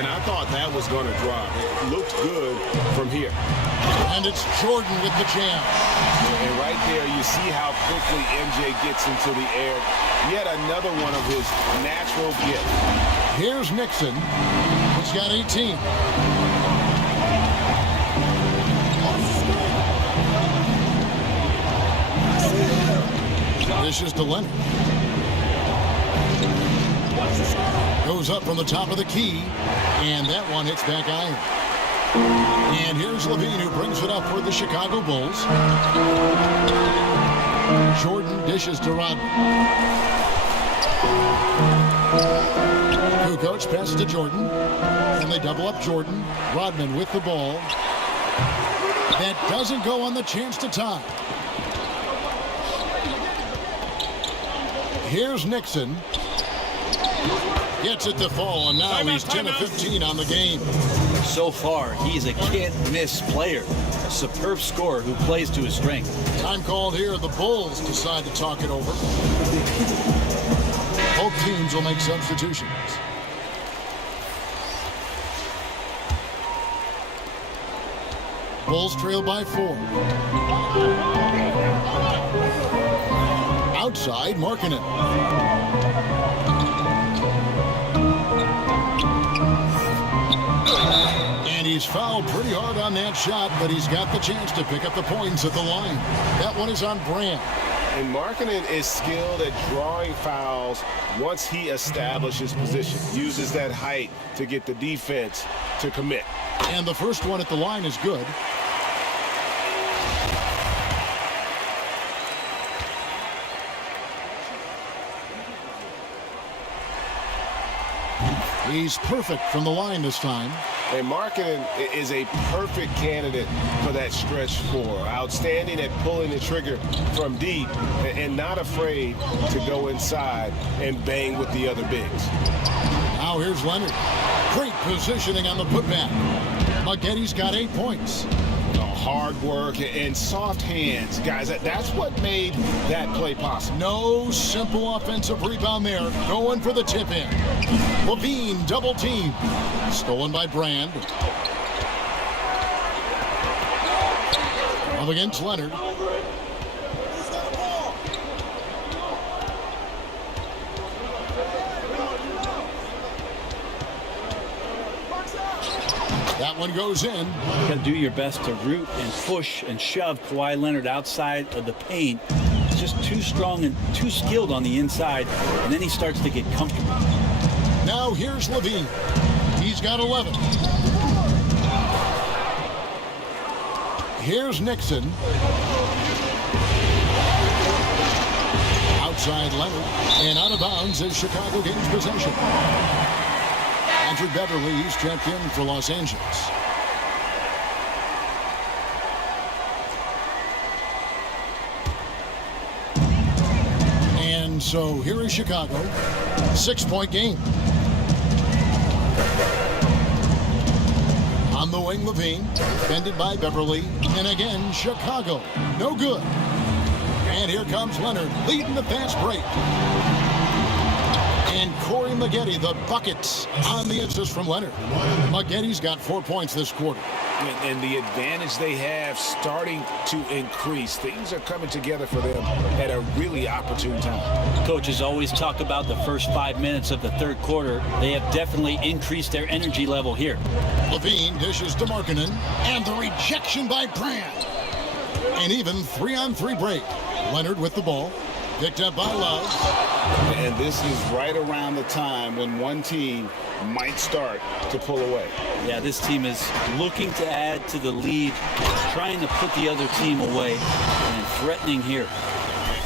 And I thought that was going to drop. It looked good from here. And it's Jordan with the jam. And right there, you see how quickly MJ gets into the air. Yet another one of his natural gifts. Here's Nixon. He's got 18. This is to Leonard. Goes up from the top of the key, and that one hits back iron. And here's Levine, who brings it up for the Chicago Bulls. Jordan dishes to Rodman. Kukoc passes to Jordan, and they double up Jordan. Rodman with the ball. That doesn't go on the chance to tie. Here's Nixon. Gets it to fall, and now he's 10 of 15 on the game. So far, he's a can't-miss player. A superb scorer who plays to his strength. Time called here. The Bulls decide to talk it over. Both teams will make substitutions. Bulls trail by 4. Outside, Markkanen. And he's fouled pretty hard on that shot, but he's got the chance to pick up the points at the line. That one is on Brand. And Markkanen is skilled at drawing fouls once he establishes position. Uses that height to get the defense to commit. And the first one at the line is good. He's perfect from the line this time. And Markkanen is a perfect candidate for that stretch 4. Outstanding at pulling the trigger from deep and not afraid to go inside and bang with the other bigs. Now here's Leonard. Great positioning on the putback. Maggotti's got 8 points. Hard work and soft hands, guys. That's what made that play possible. No simple offensive rebound there. Going for the tip in. Levine double team. Stolen by Brand. Up against Leonard. That one goes in. You got to do your best to root and push and shove Kawhi Leonard outside of the paint. He's just too strong and too skilled on the inside, and then he starts to get comfortable. Now here's Levine. He's got 11. Here's Nixon. Outside Leonard, and out of bounds as Chicago gains possession. Andrew Beverly, he's checked in for Los Angeles. And so here is Chicago. 6-point game. On the wing, Levine, defended by Beverly. And again, Chicago. No good. And here comes Leonard, leading the fast break. And Corey Maggotti, the buckets on the assist from Leonard. Maggotti's got 4 points this quarter. And the advantage they have starting to increase. Things are coming together for them at a really opportune time. Coaches always talk about the first 5 minutes of the third quarter. They have definitely increased their energy level here. Levine dishes to Markkanen, and the rejection by Brand. An even 3-on-3 break. Leonard with the ball. Picked up by Love. And this is right around the time when one team might start to pull away. Yeah, this team is looking to add to the lead, trying to put the other team away, and threatening here.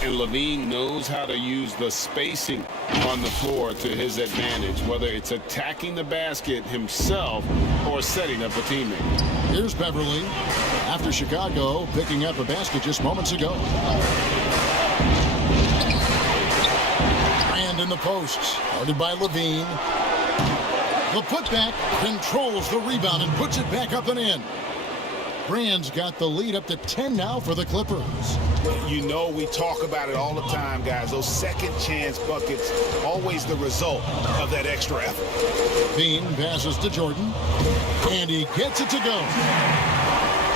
And Levine knows how to use the spacing on the floor to his advantage, whether it's attacking the basket himself or setting up a teammate. Here's Beverly after Chicago picking up a basket just moments ago. Brand in the posts, guarded by Levine. The putback controls the rebound and puts it back up and in. Brand's got the lead up to 10 now for the Clippers. You know, we talk about it all the time, guys. Those second chance buckets, always the result of that extra effort. Bean passes to Jordan, and he gets it to go.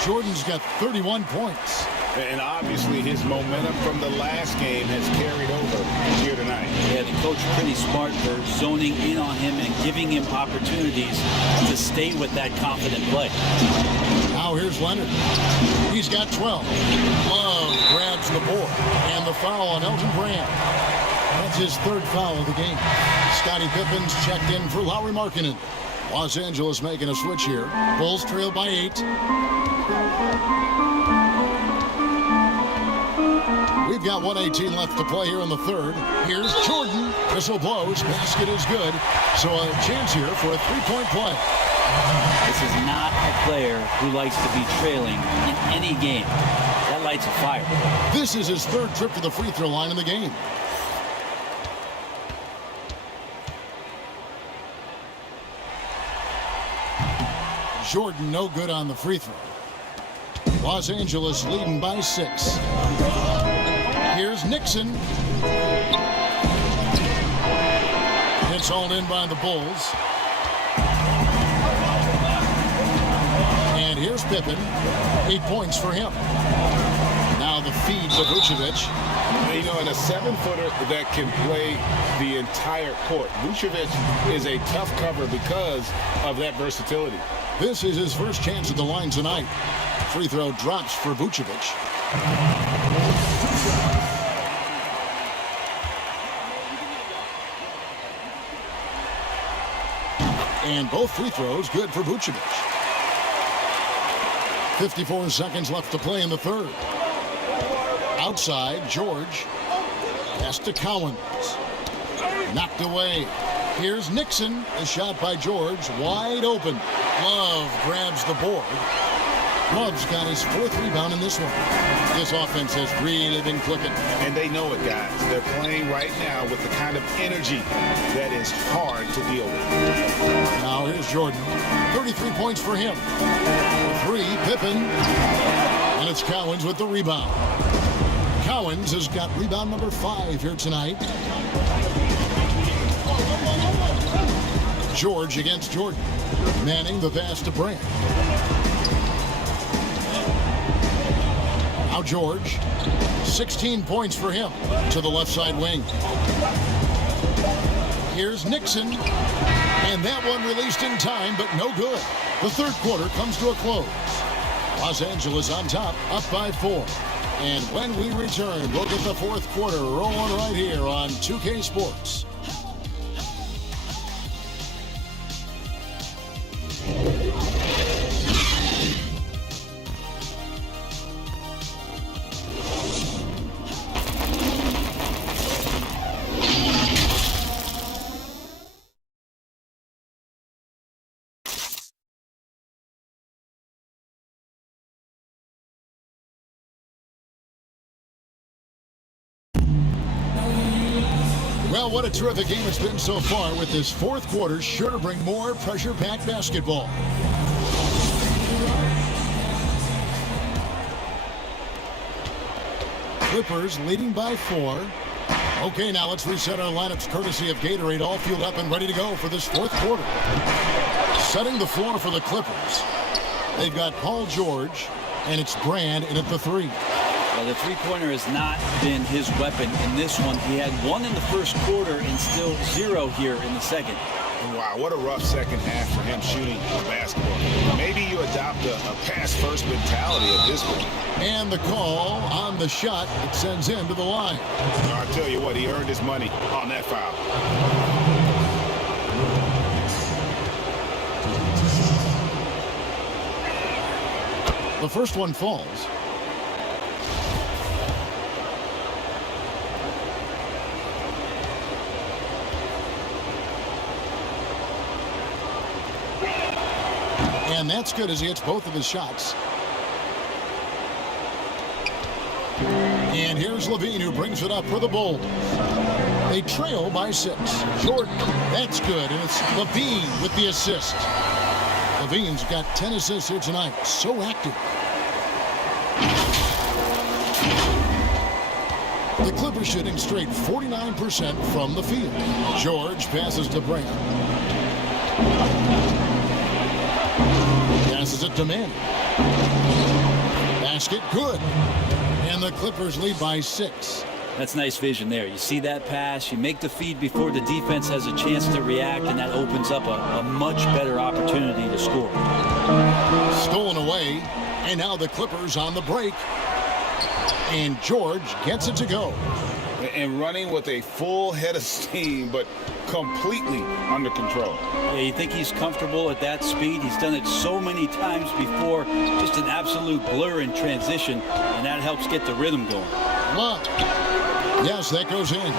Jordan's got 31 points. And obviously his momentum from the last game has carried over here tonight. Yeah, the coach pretty smart for zoning in on him and giving him opportunities to stay with that confident play. Now here's Leonard. He's got 12. Love grabs the board, and the foul on Elton Brand. That's his third foul of the game. Scottie Pippen's checked in for Lauri Markkanen. Los Angeles making a switch here. Bulls trail by 8. We've got 1:18 left to play here in the third. Here's Jordan. Whistle blows. Basket is good. So a chance here for a three-point play. This is not a player who likes to be trailing in any game. That lights a fire. This is his third trip to the free throw line in the game. Jordan no good on the free throw. Los Angeles leading by 6. Here's Nixon. It's hauled in by the Bulls. And here's Pippen. 8 points for him. Now the feed to Vucevic. You know, and a 7-footer that can play the entire court. Vucevic is a tough cover because of that versatility. This is his first chance at the line tonight. Free throw drops for Vucevic. And both free throws good for Vucevic. 54 seconds left to play in the third. Outside, George. Pass to Cowens. Knocked away. Here's Nixon. A shot by George. Wide open. Love grabs the board. Love's got his 4th rebound in this one. This offense has really been clicking. And they know it, guys. They're playing right now with the kind of energy that is hard to deal with. Now here's Jordan. 33 points for him. 3, Pippen. And it's Cowens with the rebound. Cowens has got rebound number 5 here tonight. George against Jordan. Manning the pass to Brand. Now George. 16 points for him to the left side wing. Here's Nixon. And that one released in time, but no good. The third quarter comes to a close. Los Angeles on top, up by 4. And when we return, look at the fourth quarter rolling right here on 2K Sports. Well, what a terrific game it's been so far, with this fourth quarter sure to bring more pressure-packed basketball. Clippers leading by 4. Okay, now let's reset our lineups courtesy of Gatorade, all fueled up and ready to go for this fourth quarter. Setting the floor for the Clippers, they've got Paul George, and it's Brand in at the 3. Well, the three-pointer has not been his weapon in this one. He had 1 in the first quarter and still 0 here in the second. Wow, what a rough second half for him shooting basketball. Maybe you adopt a pass-first mentality at this point. And the call on the shot that sends him to the line. I tell you what, he earned his money on that foul. The first one falls. And that's good as he hits both of his shots. And here's Levine, who brings it up for the Bulls. They trail by 6. Jordan, that's good, and it's Levine with the assist. Levine's got 10 assists here tonight. So active. The Clippers shooting straight 49% from the field. George passes to Brand. Passes it to Manning. Basket good. And the Clippers lead by 6. That's nice vision there. You see that pass, you make the feed before the defense has a chance to react, and that opens up a much better opportunity to score. Stolen away, and now the Clippers on the break. And George gets it to go. And running with a full head of steam, but completely under control. Yeah, you think he's comfortable at that speed? He's done it so many times before. Just an absolute blur in transition, and that helps get the rhythm going. Look. Yes, that goes in.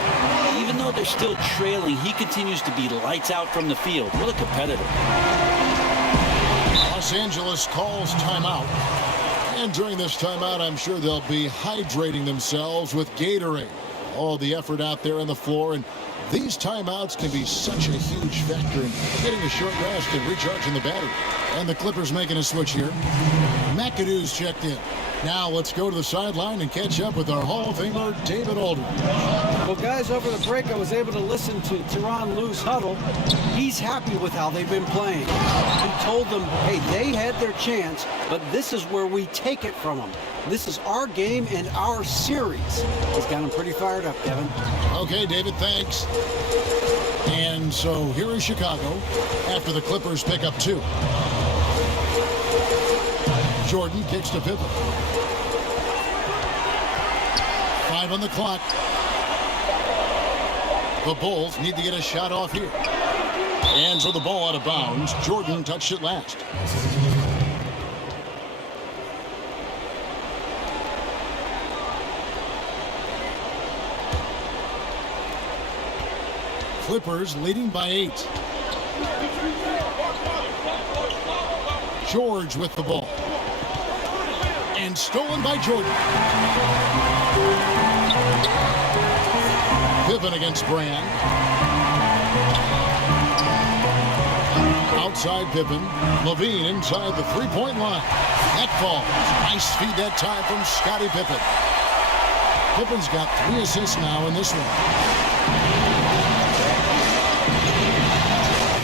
Even though they're still trailing, he continues to be lights out from the field. What a competitor. Los Angeles calls timeout. And during this timeout, I'm sure they'll be hydrating themselves with Gatorade. All the effort out there on the floor, and these timeouts can be such a huge factor in getting a short rest and recharging the battery. And the Clippers making a switch here. McAdoo's checked in. Now let's go to the sideline and catch up with our Hall of Famer, David Aldridge. Well, guys, over the break, I was able to listen to Tyronn Lue's huddle. He's happy with how they've been playing. He told them, hey, they had their chance, but this is where we take it from them. This is our game and our series. He's got him pretty fired up, Kevin. Okay, David, thanks. And so here is Chicago after the Clippers pick up 2. Jordan kicks to Pippen. 5 on the clock. The Bulls need to get a shot off here. And so the ball out of bounds. Jordan touched it last. Clippers leading by 8. George with the ball. And stolen by Jordan. Pippen against Brand. Outside Pippen. Levine inside the three-point line. That falls. Nice feed that time from Scottie Pippen. Pippen's got 3 assists now in this one.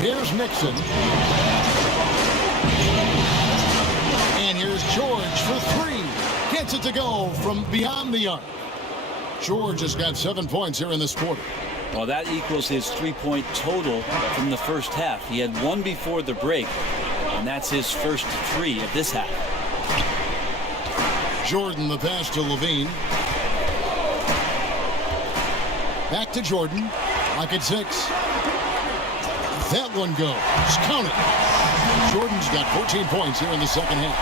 Here's Nixon. And here's George for 3. Gets it to go from beyond the arc. George has got 7 points here in this quarter. Well, that equals his 3-point total from the first half. He had 1 before the break, and that's his first 3 of this half. Jordan, the pass to Levine. Back to Jordan. Lock at 6. That one goes. Count it. Jordan's got 14 points here in the second half.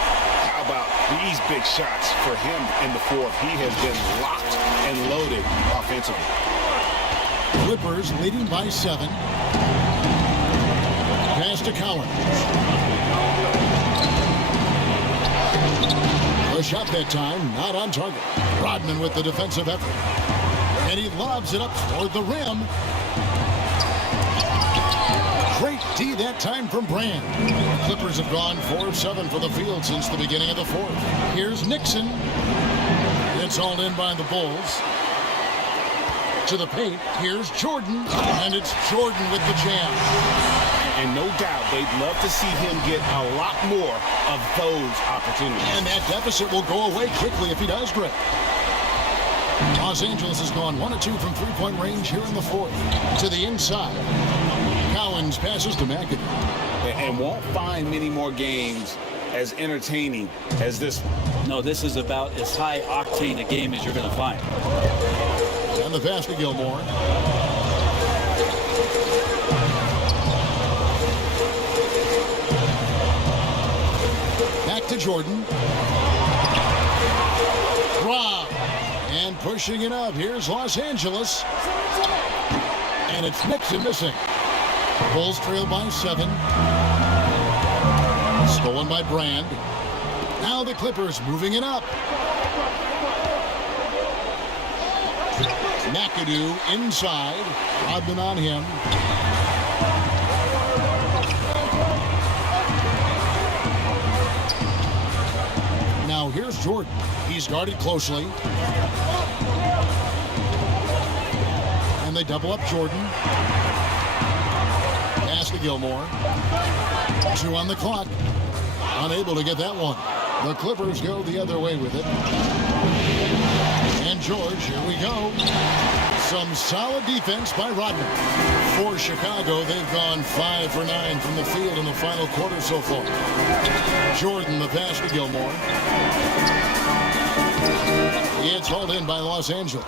How about these big shots for him in the fourth? He has been locked and loaded offensively. Clippers leading by 7. Pass to Collins. A shot that time, not on target. Rodman with the defensive effort. And he lobs it up toward the rim. Great D that time from Brand. The Clippers have gone 4 of 7 for the field since the beginning of the fourth. Here's Nixon. It's hauled in by the Bulls. To the paint, here's Jordan, and it's Jordan with the jam. And no doubt, they'd love to see him get a lot more of those opportunities. And that deficit will go away quickly if he does great. Los Angeles has gone 1 of 2 from three-point range here in the fourth. To the inside. Collins passes to McAdoo. And won't find many more games as entertaining as this one. No, this is about as high octane a game as you're going to find. And the pass to Gilmore. Back to Jordan. Rob. And pushing it up. Here's Los Angeles. And it's Nixon missing. Bulls trail by 7. Stolen by Brand. Now the Clippers moving it up. McAdoo inside. Rodman on him. Now here's Jordan. He's guarded closely. And they double up Jordan. Pass to Gilmore. 2 on the clock. Unable to get that one. The Clippers go the other way with it. And George, here we go. Some solid defense by Rodman. For Chicago, they've gone 5 for 9 from the field in the final quarter so far. Jordan, the pass to Gilmore. It's hauled in by Los Angeles.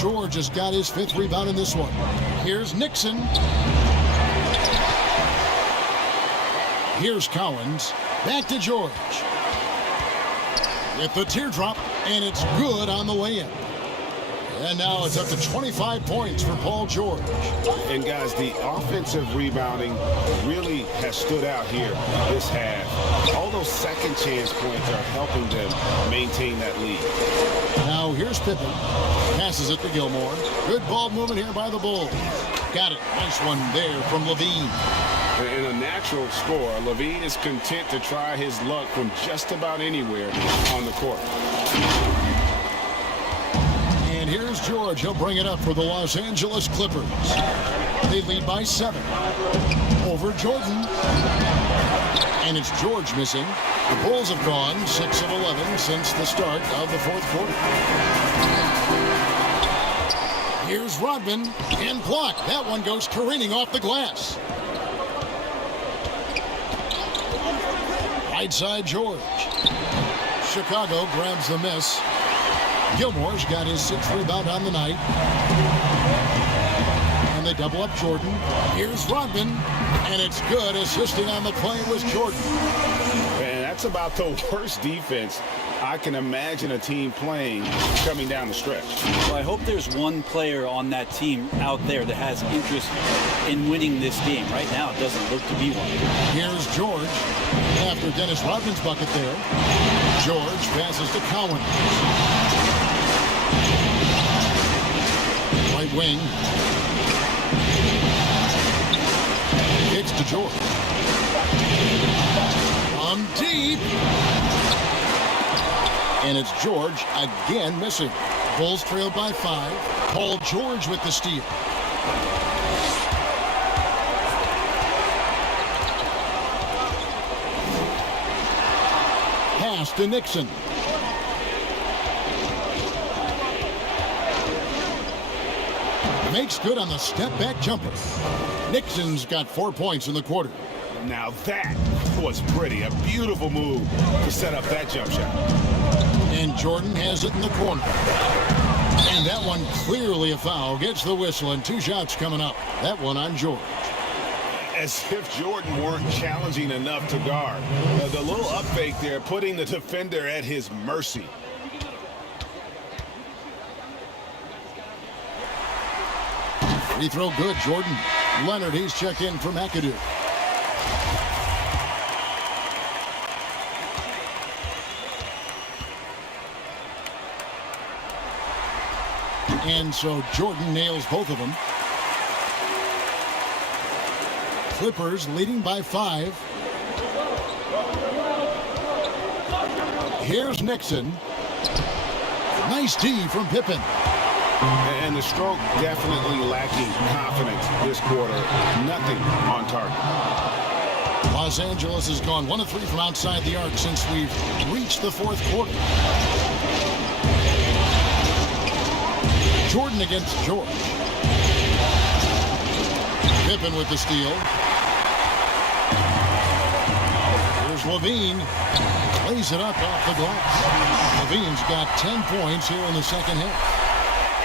George has got his 5th rebound in this one. Here's Nixon. Here's Collins. Back to George. With the teardrop, and it's good on the way in. And now it's up to 25 points for Paul George. And guys, the offensive rebounding really has stood out here this half. All those second chance points are helping them maintain that lead. Now here's Pippen. Passes it to Gilmore. Good ball movement here by the Bulls. Got it. Nice one there from Levine. And a natural scorer, Levine is content to try his luck from just about anywhere on the court. And here's George. He'll bring it up for the Los Angeles Clippers. They lead by 7. Over Jordan. And it's George missing. The Bulls have gone 6 of 11 since the start of the fourth quarter. Here's Rodman. And blocked. That one goes careening off the glass. Right side George. Chicago grabs the miss. Gilmore's got his 6th rebound on the night. And they double up Jordan. Here's Rodman. And it's good. Assisting on the play was Jordan. And that's about the worst defense I can imagine a team playing coming down the stretch. Well, I hope there's one player on that team out there that has interest in winning this game. Right now, it doesn't look to be one. Here's George after Dennis Rodman's bucket there. George passes to Cowan. Right wing. Kicks to George. From deep. And it's George again missing. Bulls trail by 5. Paul George with the steal. Pass to Nixon. Makes good on the step-back jumper. Nixon's got 4 points in the quarter. Now that was pretty. A beautiful move to set up that jump shot. And Jordan has it in the corner. And that one clearly a foul. Gets the whistle and 2 shots coming up. That one on George. As if Jordan weren't challenging enough to guard. The little up fake there, putting the defender at his mercy. Free throw good, Jordan. Leonard, he's checked in for McAdoo. And so Jordan nails both of them. Clippers leading by 5. Here's Nixon. Nice D from Pippen. And the stroke definitely lacking confidence this quarter. Nothing on target. Los Angeles has gone 1 of 3 from outside the arc since we've reached the 4th quarter. Jordan against George. Pippen with the steal. Here's Levine. Plays it up off the glass. Levine's got 10 points here in the second half.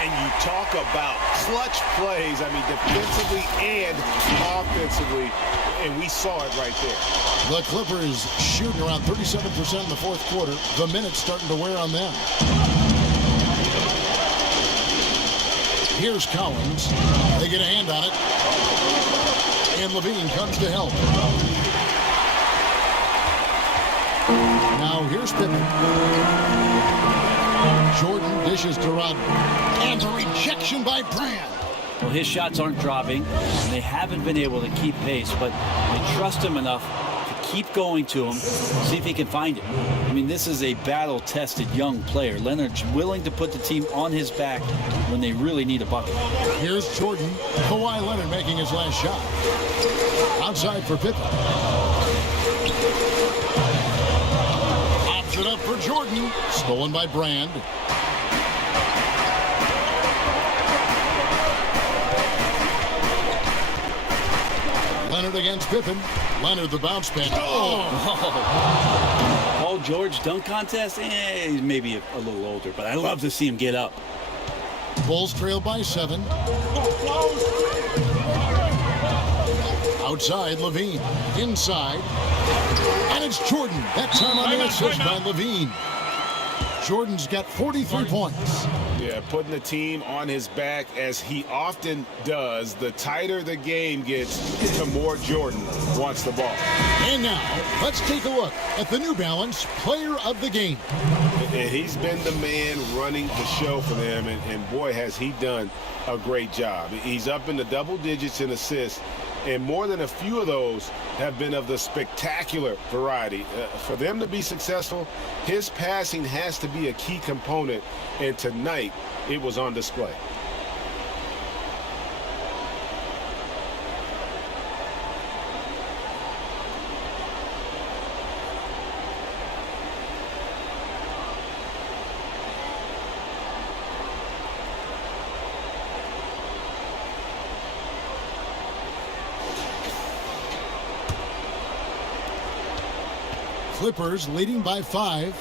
And you talk about clutch plays, I mean, defensively and offensively, and we saw it right there. The Clippers shooting around 37% in the 4th quarter. The minutes starting to wear on them. Here's Collins. They get a hand on it. And Levine comes to help. Now here's Pippen. Jordan dishes to Rodman. And the rejection by Brand. Well, his shots aren't dropping, and they haven't been able to keep pace, but they trust him enough to keep going to him, see if he can find it. I mean, this is a battle-tested young player. Leonard's willing to put the team on his back when they really need a bucket. Here's Jordan. Kawhi Leonard making his last shot. Outside for Pippen. Pops it up for Jordan. Stolen by Brand. Leonard against Pippen. Leonard the bounce back. Oh! Paul George dunk contest? He's maybe a little older, but I love to see him get up. Bulls trail by 7. Outside, Levine. Inside. And it's Jordan. That time on the assist by Levine. Jordan's got 43 points. Yeah, putting the team on his back as he often does. The tighter the game gets, the more Jordan wants the ball. And now, let's take a look at the New Balance Player of the Game. And he's been the man running the show for them, and boy, has he done a great job. He's up in the double digits in assists, and more than a few of those have been of the spectacular variety. For them to be successful, his passing has to be a key component, and tonight it was on display. Clippers leading by 5.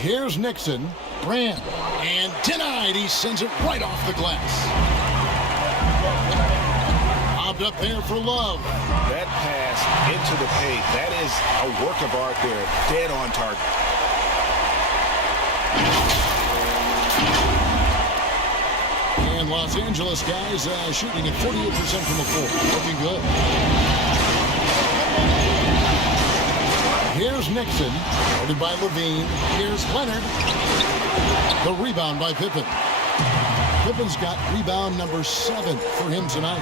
Here's Nixon. Brand. And denied. He sends it right off the glass. Lobbed up there for Love. That pass into the paint, that is a work of art there. Dead on target. And Los Angeles guys shooting at 48% from the floor. Looking good. Here's Nixon, guarded by Levine. Here's Leonard. The rebound by Pippen. Pippen's got rebound number 7 for him tonight.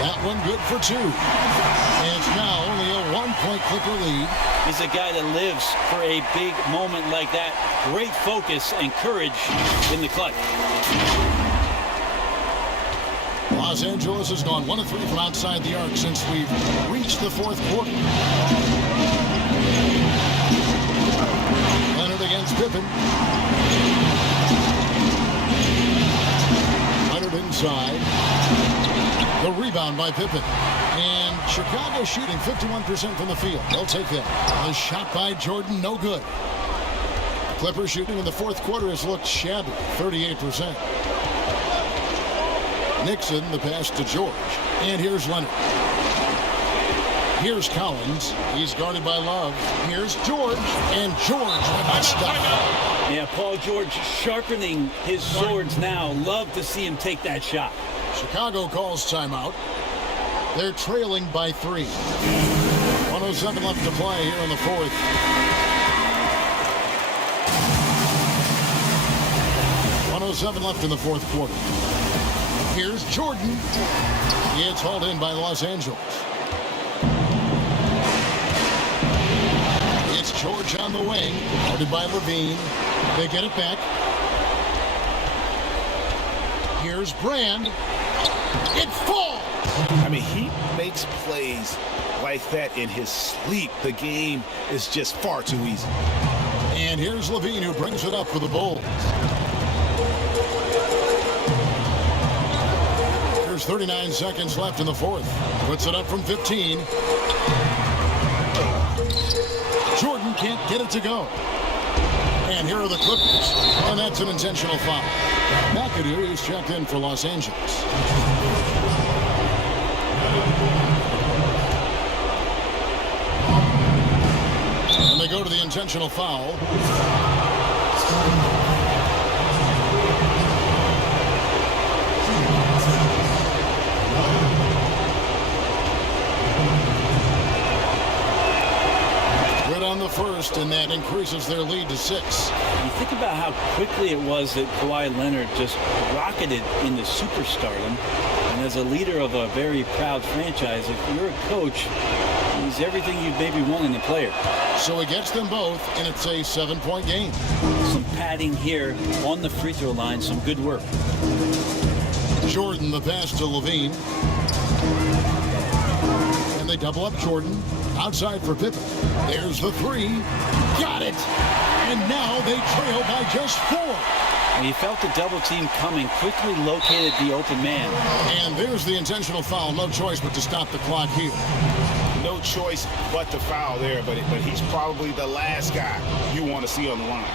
That one good for 2. And it's now only a 1-point Clipper lead. He's a guy that lives for a big moment like that. Great focus and courage in the clutch. Los Angeles has gone 1 of 3 from outside the arc since we've reached the 4th quarter. Leonard against Pippen. Leonard inside. The rebound by Pippen. And Chicago shooting 51% from the field. They'll take that. A shot by Jordan, no good. Clippers shooting in the 4th quarter has looked shabby, 38%. Nixon, the pass to George. And here's Leonard. Here's Collins. He's guarded by Love. Here's George. And George with that stuff. Yeah, Paul George sharpening his swords now. Love to see him take that shot. Chicago calls timeout. They're trailing by 3. 107 left to play here in the 4th. Left in the 4th quarter. Here's Jordan. It's hauled in by Los Angeles. It's George on the wing, guarded by Levine. They get it back. Here's Brand. It falls! I mean, he makes plays like that in his sleep. The game is just far too easy. And here's Levine, who brings it up for the Bulls. There's 39 seconds left in the 4th. Puts it up from 15. Jordan can't get it to go. And here are the Clippers. And that's an intentional foul. McAdoo is checked in for Los Angeles. And they go to the intentional foul. On the first, and that increases their lead to 6. You think about how quickly it was that Kawhi Leonard just rocketed into superstardom. And as a leader of a very proud franchise, if you're a coach, he's everything you'd maybe want in a player. So he gets them both, and it's a 7-point game. Some padding here on the free throw line, some good work. Jordan, the pass to Levine. And they double up Jordan. Outside for Pippen. There's the 3. Got it! And now they trail by just 4. And he felt the double team coming, quickly located the open man. And there's the intentional foul. No choice but to stop the clock here. No choice but to foul there, but he's probably the last guy you want to see on the line.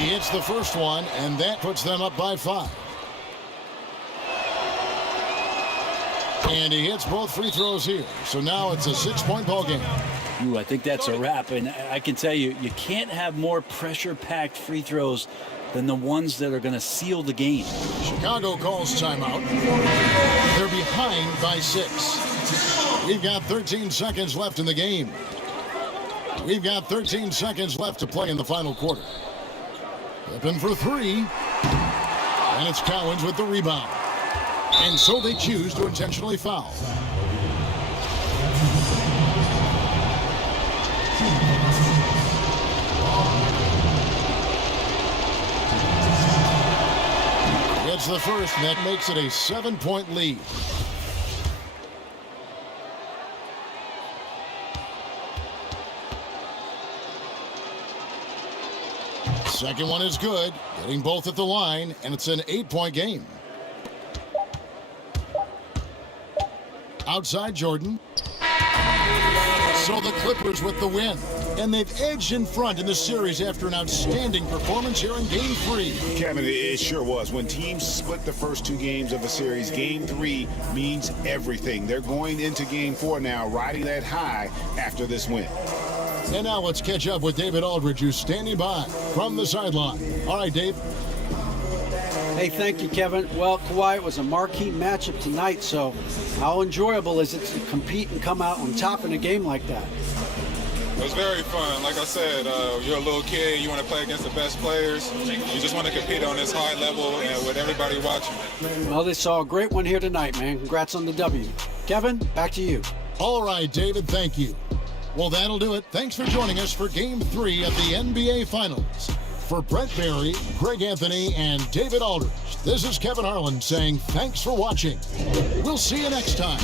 He hits the first one, and that puts them up by 5. And he hits both free throws here. So now it's a 6-point ball game. Ooh, I think that's a wrap. And I can tell you, you can't have more pressure-packed free throws than the ones that are going to seal the game. Chicago calls timeout. They're behind by 6. We've got 13 seconds left in the game. We've got 13 seconds left to play in the final quarter. Pippen for 3. And it's Collins with the rebound. And so they choose to intentionally foul. Gets the first, and that makes it a 7-point lead. Second one is good, getting both at the line, and it's an 8-point game. Outside Jordan. So the Clippers with the win. and they've edged in front in the series after an outstanding performance here in Game 3. Kevin, it sure was. When teams split the first 2 games of a series, Game 3 means everything. They're going into Game 4 now, riding that high after this win. And now let's catch up with David Aldridge, who's standing by from the sideline. All right, Dave. Hey, thank you, Kevin. Well, Kawhi, it was a marquee matchup tonight, so how enjoyable is it to compete and come out on top in a game like that? It was very fun. Like I said, you're a little kid. You want to play against the best players. You just want to compete on this high level and with everybody watching. Well, they saw a great one here tonight, man. Congrats on the W. Kevin, back to you. All right, David, thank you. Well, that'll do it. Thanks for joining us for Game 3 of the NBA Finals. For Brett Barry, Greg Anthony, and David Aldridge, this is Kevin Harlan saying thanks for watching. We'll see you next time.